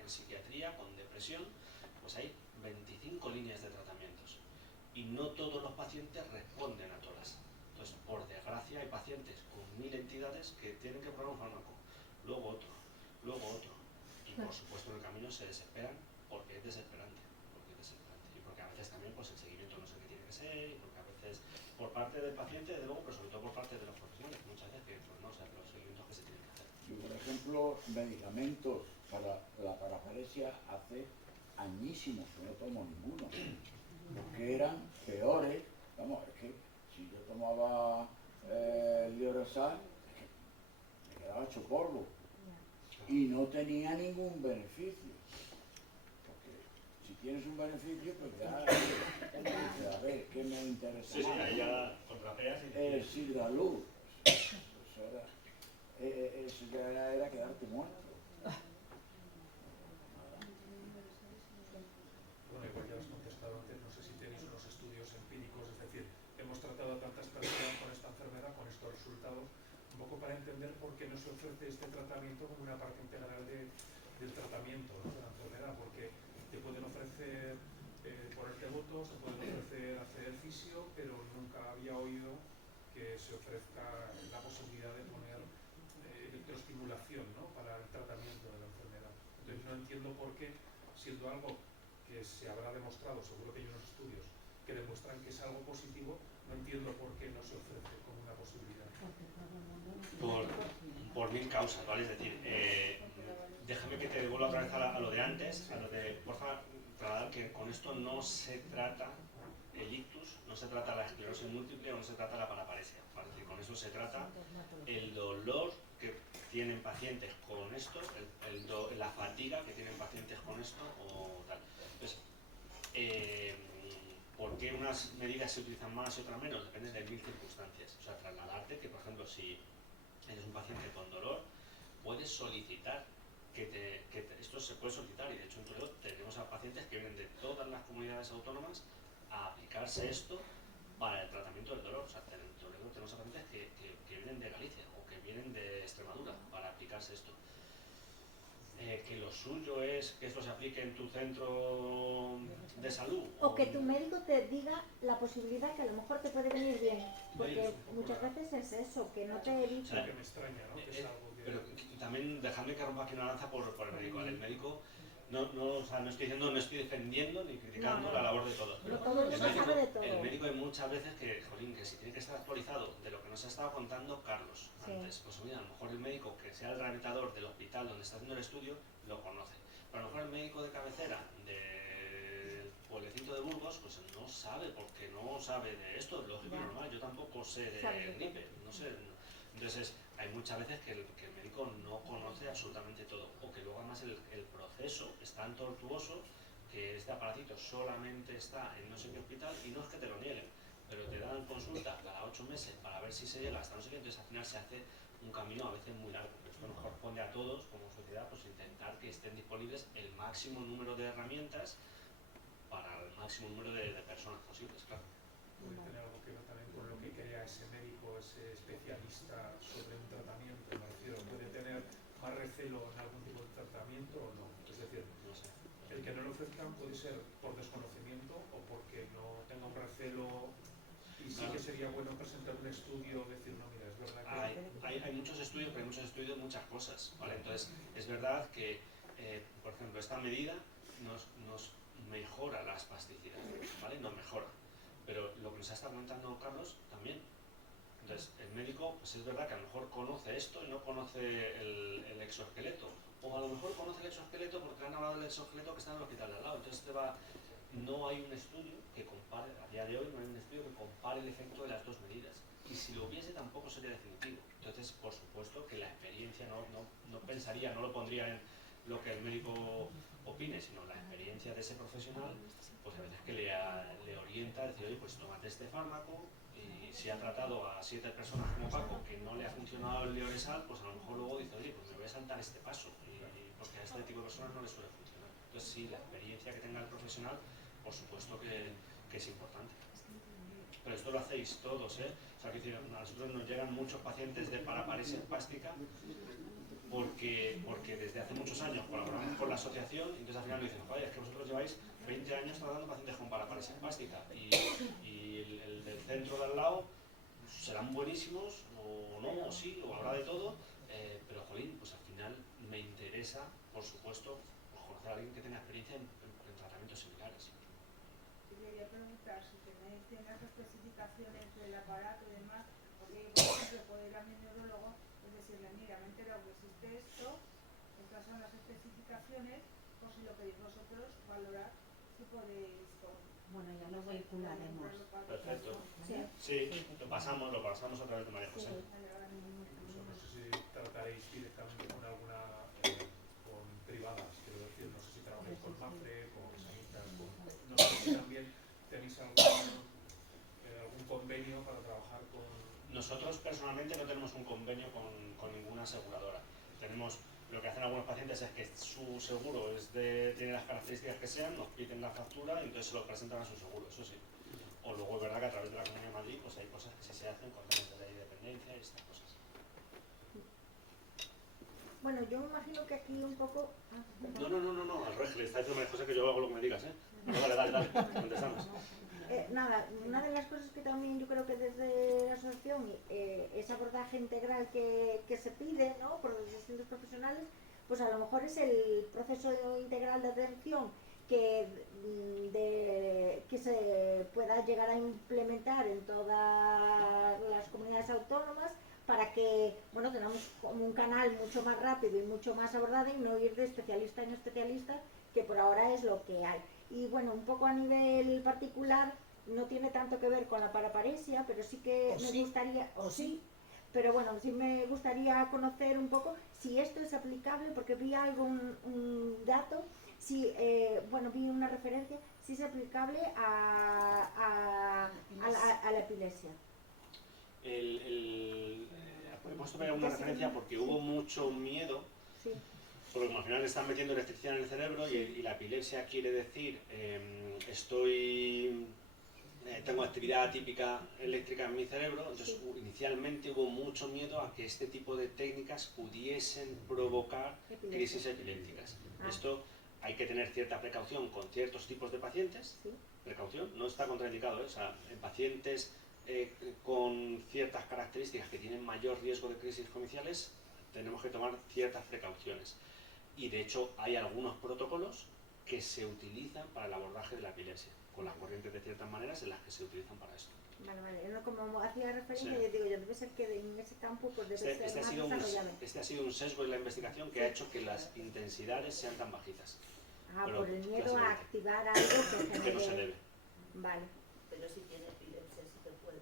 en psiquiatría, con depresión, pues hay 25 líneas de tratamientos y no todos los pacientes responden a todas. Entonces, por desgracia, hay pacientes con 1000 entidades que tienen que probar un fármaco, luego otro, y por supuesto en el camino se desesperan porque es desesperante, y porque a veces también pues el seguimiento no sé qué tiene que ser, y porque a veces por parte del paciente, desde luego, pero sobre todo por parte de los profesionales, muchas veces que pues, no saben los seguimientos que se tienen que hacer. Y por ejemplo, medicamentos para la parafaresia hace añísimos que no tomo ninguno, porque eran peores. Vamos, es que si yo tomaba el Liorosal, es que me quedaba hecho polvo y no tenía ningún beneficio, porque si tienes un beneficio, pues ya dices, a ver, ¿qué me interesa Sí, sí, más? ahí ya contrapeas y... El Silgalú, eso ya era quedarte muerto. Bueno, igual ya has contestado antes, no sé si tenéis unos estudios empíricos, es decir, hemos tratado a tantas personas con esta enfermedad, con estos resultados, un poco para entender por qué no se ofrece este tratamiento como una parte integral del tratamiento, ¿no?, de la enfermedad, porque te pueden ofrecer ponerte botox, te pueden ofrecer hacer el fisio, pero nunca había oído que se ofrezca la posibilidad de poner electroestimulación, ¿no?, para el tratamiento de la enfermedad. Entonces no entiendo por qué, siendo algo que se habrá demostrado, seguro que hay unos estudios que demuestran que es algo positivo, no entiendo por qué no se ofrece como una posibilidad. Por 1000 causas, ¿vale? Es decir, déjame que te devuelva otra vez a lo de antes, a lo de, porfa, trasladar que con esto no se trata el ictus, no se trata la esclerosis múltiple o no se trata la paraparesia, ¿vale? Es decir, con eso se trata el dolor que tienen pacientes con esto, la fatiga que tienen pacientes con esto o tal. Entonces, ¿por qué unas medidas se utilizan más y otras menos? Depende de 1000 circunstancias. O sea, trasladarte que, por ejemplo, si eres un paciente con dolor, puedes solicitar esto se puede solicitar, y de hecho en Toledo tenemos a pacientes que vienen de todas las comunidades autónomas a aplicarse esto para el tratamiento del dolor. O sea, en Toledo tenemos a pacientes que vienen de Galicia o que vienen de Extremadura para aplicarse esto. Que lo suyo es que esto se aplique en tu centro de salud. O que tu médico te diga la posibilidad que a lo mejor te puede venir bien, porque muchas veces es eso, que no te evita. O sea, que me extraña, ¿no?, que es algo que... Pero también dejadme que rompa aquí una lanza por el médico. El médico, o sea, no estoy defendiendo ni criticando la labor de todos. Pero todo el mundo sabe de todo. El médico hay muchas veces que, jolín, que si tiene que estar actualizado de lo que nos ha estado contando Carlos antes, pues mira, a lo mejor el médico que sea el rehabilitador del hospital donde está haciendo el estudio lo conoce. Pero a lo mejor el médico de cabecera del pueblecito de Burgos, pues no sabe, porque no sabe de esto, lógico y normal. Yo tampoco sé de gripe, no sé. Entonces, hay muchas veces que el médico no conoce absolutamente todo, o que luego además el proceso es tan tortuoso que este aparatito solamente está en no sé qué hospital, y no es que te lo nieguen, pero te dan consulta cada 8 meses para ver si se llega hasta no sé qué. Entonces al final se hace un camino a veces muy largo. Esto nos corresponde a todos como sociedad, pues intentar que estén disponibles el máximo número de herramientas para el máximo número de personas posibles, claro. Puede tener algo que ver también con lo que crea ese médico, ese especialista sobre un tratamiento, me refiero, puede tener más recelo en algún tipo de tratamiento o no. Es decir, No sé. el que no lo ofrezcan puede ser por desconocimiento o porque no tenga un recelo, y sí que sería bueno presentar un estudio, decir, no, mira, es verdad que... Hay muchos estudios, pero hay muchos estudios de muchas cosas, ¿vale? Entonces, es verdad que, por ejemplo, esta medida nos mejora la espasticidad, ¿vale? Nos mejora. Pero lo que nos está comentando Carlos también. Entonces, el médico, pues es verdad que a lo mejor conoce esto y no conoce el exoesqueleto. O a lo mejor conoce el exoesqueleto porque le han hablado del exoesqueleto que está en el hospital de al lado. Entonces no hay un estudio que compare, a día de hoy no hay un estudio que compare el efecto de las dos medidas. Y si lo hubiese tampoco sería definitivo. Entonces, por supuesto que la experiencia no pensaría, no lo pondría en lo que el médico opine, sino la experiencia de ese profesional, pues a veces que le orienta a decir, oye, pues tómate este fármaco, y si ha tratado a 7 personas como Paco que no le ha funcionado el Lioresal, pues a lo mejor luego dice, oye, pues me voy a saltar este paso, porque a este tipo de personas no le suele funcionar. Entonces sí, la experiencia que tenga el profesional, por supuesto que es importante. Pero esto lo hacéis todos, ¿eh? O sea, que a nosotros nos llegan muchos pacientes de paraparesia espástica porque desde hace muchos años colaboramos con la asociación y entonces al final nos dicen, oye, es que vosotros lleváis 20 años tratando pacientes con paraparesia espástica y el del centro de al lado serán buenísimos o no, o sí, o habrá de todo, pero jolín, pues al final me interesa, por supuesto, pues conocer a alguien que tenga experiencia en tratamientos similares. Te quería preguntar si tenéis las especificaciones del aparato y demás, porque por ejemplo poder ir a mi neurólogo es decirle, mira, me he enterado que existe esto, estas son las especificaciones, por si lo pedís vosotros, valorar si podéis... Bueno, ya lo vehicularemos. Perfecto. Sí. Sí, lo pasamos a través de María José. Incluso no sé si trataréis directamente con alguna, con privadas, quiero decir, no sé si trabajáis con Mafre, con Sanitas, no sé si también tenéis algún convenio para trabajar con... Nosotros personalmente no tenemos un convenio con ninguna aseguradora. Lo que hacen algunos pacientes es que su seguro tiene las características que sean, nos piden la factura y entonces se lo presentan a su seguro, eso sí. O luego es verdad que a través de la Comunidad de Madrid pues hay cosas que sí se hacen con temas de ley de dependencia y estas cosas. Bueno, yo me imagino que aquí un poco... No, al revés, le está diciendo María José que yo hago lo que me digas, ¿eh? No, dale, contestamos. Nada, una de las cosas que también yo creo que desde la asociación, ese abordaje integral que se pide, ¿no?, por los distintos profesionales, pues a lo mejor es el proceso integral de atención que se pueda llegar a implementar en todas las comunidades autónomas para que, bueno, tengamos como un canal mucho más rápido y mucho más abordado y no ir de especialista en especialista, que por ahora es lo que hay. Y bueno, un poco a nivel particular, no tiene tanto que ver con la paraparesia, pero sí que me gustaría, pero bueno, sí me gustaría conocer un poco si esto es aplicable, porque vi un dato, vi una referencia, si es aplicable a la epilepsia. He puesto una referencia porque hubo mucho miedo. Sí. Porque al final le están metiendo electricidad en el cerebro y la epilepsia quiere decir tengo actividad atípica eléctrica en mi cerebro, entonces inicialmente hubo mucho miedo a que este tipo de técnicas pudiesen provocar crisis epilépticas. Esto hay que tener cierta precaución con ciertos tipos de pacientes, precaución, no está contraindicado, o sea, en pacientes con ciertas características que tienen mayor riesgo de crisis comerciales tenemos que tomar ciertas precauciones. Y de hecho hay algunos protocolos que se utilizan para el abordaje de la epilepsia, con las corrientes de ciertas maneras en las que se utilizan para esto. Vale, no, como hacía referencia, yo digo, debe ser que en ese campo pues debe ser más desarrollado. Este ha sido un sesgo en la investigación que ha hecho que las intensidades sean tan bajitas. Por el miedo a activar algo que no se debe. Vale. Pero si tiene epilepsia, sí que puede.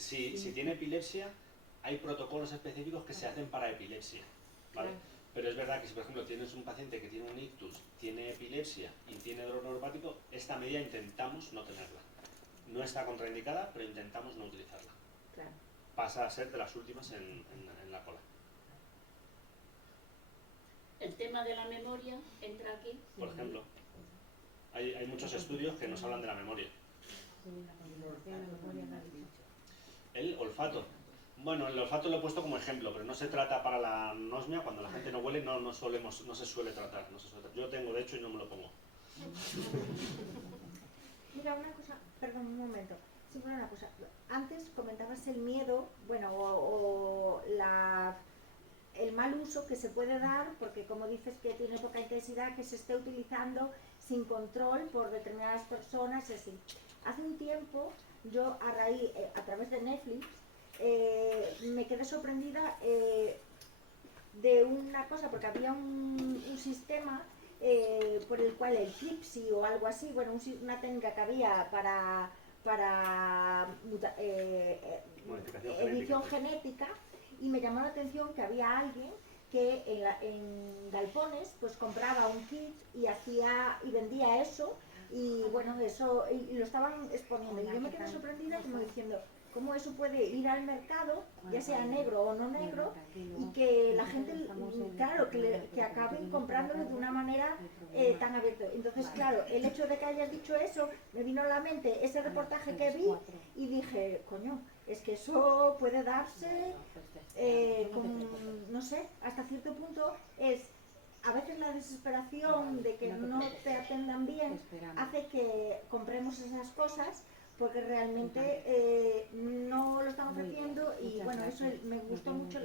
Si tiene epilepsia, hay protocolos específicos que se hacen para epilepsia, ¿vale? Pero es verdad que si por ejemplo tienes un paciente que tiene un ictus, tiene epilepsia y tiene dolor neuropático, esta medida intentamos no tenerla. No está contraindicada, pero intentamos no utilizarla. Claro. Pasa a ser de las últimas en la cola. El tema de la memoria entra aquí. Por ejemplo, hay muchos estudios que nos hablan de la memoria. El olfato. Bueno, el olfato lo he puesto como ejemplo, pero no se trata para la anosmia. Cuando la gente no huele, no se suele tratar. Yo tengo, de hecho, y no me lo pongo. Mira, una cosa, perdón, un momento. Siempre una cosa. Antes comentabas el miedo, bueno, el mal uso que se puede dar, porque como dices que tiene poca intensidad, que se esté utilizando sin control por determinadas personas, así. Hace un tiempo, yo a través de Netflix, me quedé sorprendida de una cosa, porque había un sistema por el cual el CLIPSI o algo así, bueno, una técnica que había para edición genética, y me llamó la atención que había alguien que en galpones pues compraba un kit y vendía eso, y bueno, eso y lo estaban exponiendo, y yo me quedé sorprendida como diciendo cómo eso puede ir al mercado, ya sea negro o no negro, y que la gente, claro, que acaben comprándolo de una manera tan abierta. Entonces, claro, el hecho de que hayas dicho eso, me vino a la mente ese reportaje que vi y dije, coño, Es que eso puede darse, no sé, hasta cierto punto es, a veces la desesperación de que no te atendan bien hace que compremos esas cosas porque realmente no lo estamos haciendo y bueno, eso me gustó mucho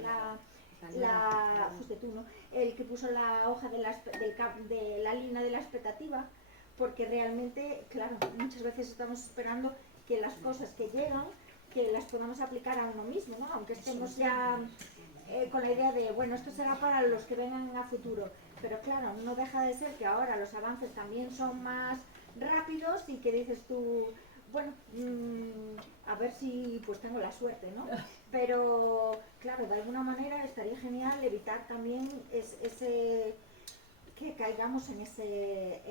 fuiste tú, ¿no? El que puso la hoja de la línea de la expectativa, porque realmente, claro, muchas veces estamos esperando que las cosas que llegan, que las podamos aplicar a uno mismo, ¿no? Aunque estemos ya con la idea de, bueno, esto será para los que vengan a futuro, pero claro, no deja de ser que ahora los avances también son más rápidos y que dices tú, bueno, a ver si pues tengo la suerte, ¿no? Pero claro, de alguna manera estaría genial evitar también ese que caigamos en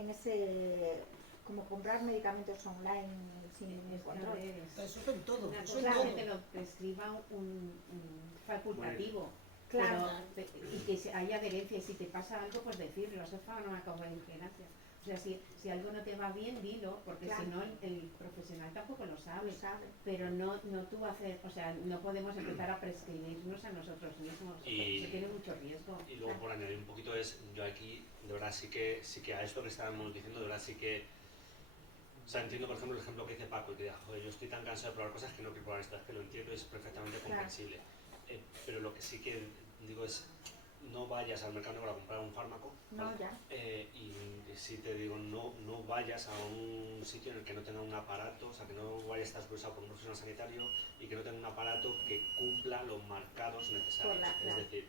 ese como comprar medicamentos online sin control. Eso en todo, eso en Claro, todo. que te lo prescriba un facultativo. Claro. Y que haya adherencia, y si te pasa algo, pues decirlo, eso es farmacovigilancia. O sea, si algo no te va bien, dilo, porque Claro. si no, el profesional tampoco lo sabe. Pero no tú hacer, o sea, no podemos empezar a prescribirnos a nosotros mismos, porque eso tiene mucho riesgo. Y luego por añadir un poquito es, yo aquí, de verdad sí que a esto que estábamos diciendo, de verdad sí que, o sea, entiendo por ejemplo el ejemplo que dice Paco, que dice, joder, yo estoy tan cansado de probar cosas que no quiero probar esto, es que lo entiendo y es perfectamente comprensible. Pero lo que sí que digo es, no vayas al mercado para comprar un fármaco, No, ya. y si te digo, no vayas a un sitio en el que no tenga un aparato, o sea, que no vaya a estar supervisado por un profesional sanitario y que no tenga un aparato que cumpla los marcados necesarios. Es decir,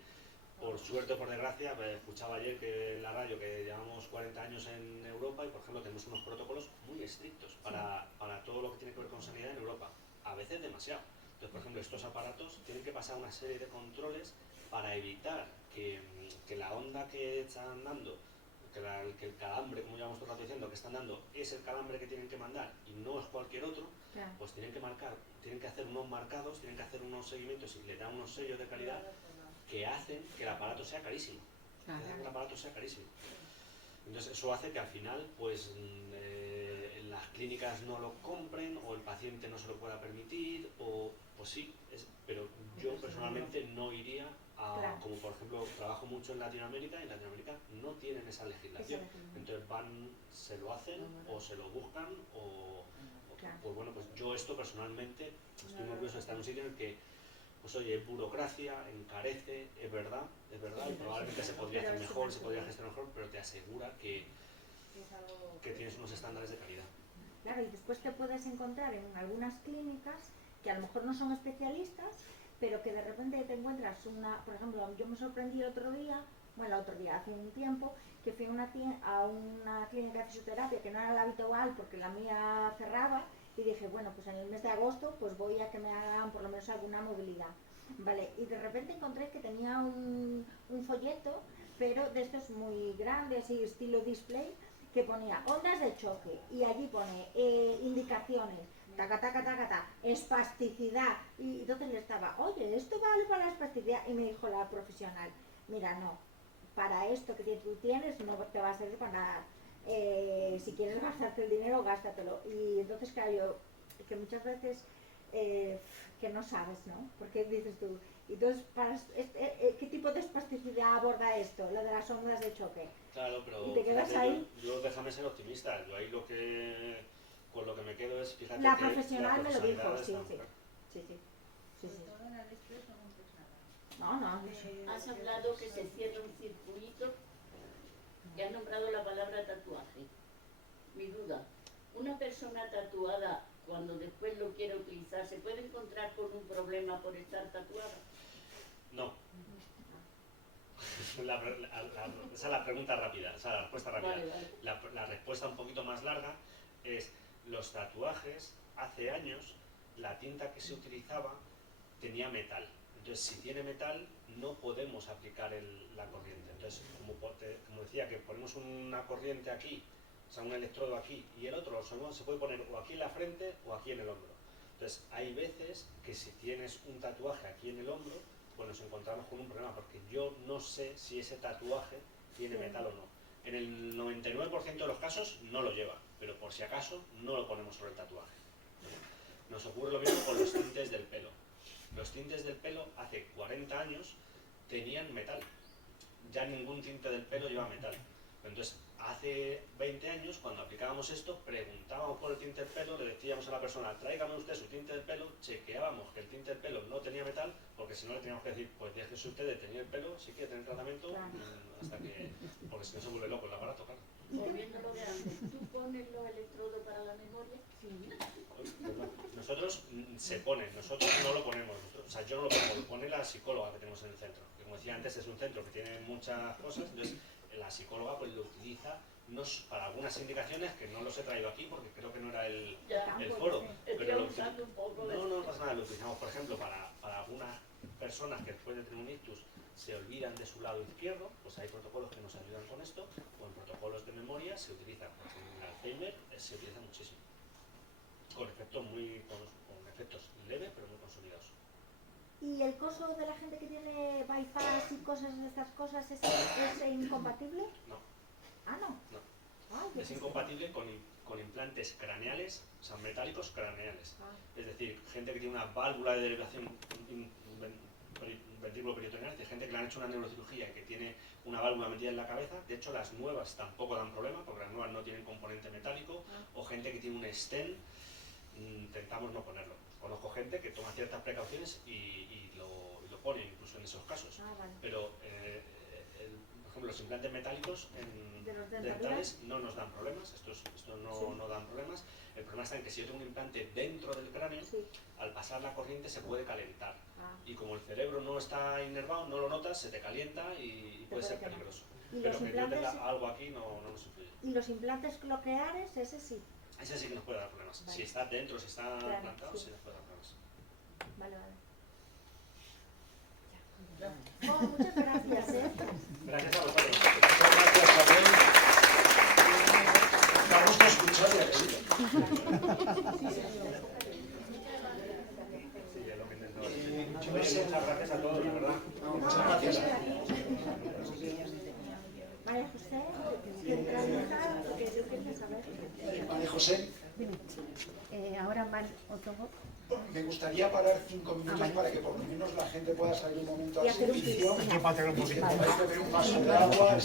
por suerte o por desgracia, escuchaba ayer que en la radio que llevamos 40 años en Europa y, por ejemplo, tenemos unos protocolos muy estrictos para todo lo que tiene que ver con sanidad en Europa, a veces demasiado. Entonces, por ejemplo, estos aparatos tienen que pasar una serie de controles para evitar que la onda que están dando, que el calambre, como llevamos todo el rato diciendo, que están dando es el calambre que tienen que mandar y no es cualquier otro, pues tienen que hacer unos marcados, tienen que hacer unos seguimientos y le dan unos sellos de calidad que hacen que el aparato sea carísimo. Entonces eso hace que al final pues las clínicas no lo compren o el paciente no se lo pueda permitir o pues sí, pero yo personalmente no iría a, como por ejemplo trabajo mucho en Latinoamérica y en Latinoamérica no tienen esa legislación, entonces se lo hacen o se lo buscan o pues bueno, pues yo esto personalmente estoy muy orgulloso de estar en un sitio en el que pues oye, es burocracia, encarece, es verdad, y probablemente se podría hacer mejor, se podría gestionar mejor, pero te asegura que tienes unos estándares de calidad. Claro, y después te puedes encontrar en algunas clínicas que a lo mejor no son especialistas, pero que de repente te encuentras por ejemplo, yo me sorprendí hace un tiempo, que fui a una clínica de fisioterapia que no era la habitual porque la mía cerraba, y dije, bueno, pues en el mes de agosto pues voy a que me hagan por lo menos alguna movilidad, ¿vale? Y de repente encontré que tenía un folleto, pero de estos muy grandes, así estilo display, que ponía ondas de choque, y allí pone indicaciones, espasticidad, y entonces le estaba, oye, ¿esto vale para la espasticidad? Y me dijo la profesional, mira, no, para esto que tú tienes no te va a servir para nada. Si quieres gastarte el dinero, gástatelo. Y entonces, claro, que muchas veces que no sabes, ¿no? Porque dices tú, entonces, ¿qué tipo de espasticidad aborda esto? Lo de las ondas de choque. Claro, pero y te quedas ahí. Yo déjame ser optimista. Yo ahí con lo que me quedo es, fíjate, la que profesional me lo dijo, sí. Todo en el estrés no montes nada. No. Has hablado que se cierra un circulito, que has nombrado la palabra tatuaje. Mi duda, una persona tatuada, cuando después lo quiere utilizar, ¿se puede encontrar con un problema por estar tatuada? No. Esa es la pregunta rápida, esa es la respuesta rápida. Vale. La respuesta un poquito más larga es, los tatuajes, hace años, la tinta que se utilizaba tenía metal. Entonces, si tiene metal, no podemos aplicar la corriente. Entonces, como decía, que ponemos una corriente aquí, o sea, un electrodo aquí, y el otro se puede poner o aquí en la frente o aquí en el hombro. Entonces, hay veces que si tienes un tatuaje aquí en el hombro, pues nos encontramos con un problema, porque yo no sé si ese tatuaje tiene metal o no. En el 99% de los casos no lo lleva, pero por si acaso no lo ponemos sobre el tatuaje. Nos ocurre lo mismo con los tintes del pelo. Los tintes del pelo hace 40 años tenían metal. Ya ningún tinte del pelo lleva metal. Entonces, hace 20 años, cuando aplicábamos esto, preguntábamos por el tinte del pelo, le decíamos a la persona, tráigame usted su tinte del pelo, chequeábamos que el tinte del pelo no tenía metal, porque si no le teníamos que decir, pues déjese usted de tener el pelo, si quiere tener tratamiento, hasta que, porque si no se vuelve loco el aparato, claro. Volviéndolo de antes, ¿tú pones los electrodos para la memoria? Nosotros se pone, nosotros no lo ponemos, o sea, yo no lo pongo, lo pone la psicóloga que tenemos en el centro, que como decía antes es un centro que tiene muchas cosas, entonces la psicóloga pues lo utiliza para algunas indicaciones que no los he traído aquí porque creo que no era el foro, pero no pasa nada, lo utilizamos por ejemplo para algunas personas que después de tener un ictus se olvidan de su lado izquierdo, pues hay protocolos que nos ayudan con esto, o en protocolos de memoria se utiliza, por ejemplo en Alzheimer se utiliza muchísimo, con efectos leves pero muy consolidados. ¿Y el coso de la gente que tiene bypass y cosas de estas cosas es incompatible? No. Ah, no. No. Ay, Es incompatible con implantes craneales, o sea, metálicos craneales. Es decir, gente que tiene una válvula de derivación ventrículo peritoneal, de gente que le han hecho una neurocirugía y que tiene una válvula metida en la cabeza. De hecho, las nuevas tampoco dan problema, porque las nuevas no tienen componente metálico. O gente que tiene un stent, intentamos no ponerlo. Conozco gente que toma ciertas precauciones y lo pone incluso en esos casos. Vale. Pero, por ejemplo, los implantes metálicos ¿De los dentales no nos dan problemas. Estos no dan problemas. El problema está en que si yo tengo un implante dentro del cráneo, al pasar la corriente se puede calentar. Y como el cerebro no está inervado, no lo notas, se te calienta y puede ser peligroso. Pero que yo tenga algo aquí no nos influye. ¿Y los implantes cloqueares, ese sí? Ese sí que nos puede dar problemas. Vale. Si está dentro, si está plantado, sí nos puede dar problemas. Vale. Muchas gracias. Gracias a vosotros. Muchas gracias, Javier. Da gusto escuchar y reír. Muchas gracias a todos, de verdad. Muchas gracias. María José, ¿tendrás dejar? Porque yo quería saber. María José. Ahora van otro. Me gustaría parar 5 minutos para que por lo menos la gente pueda salir un momento al servicio. Hay que hacer un poquito. Hay que beber un vaso de agua.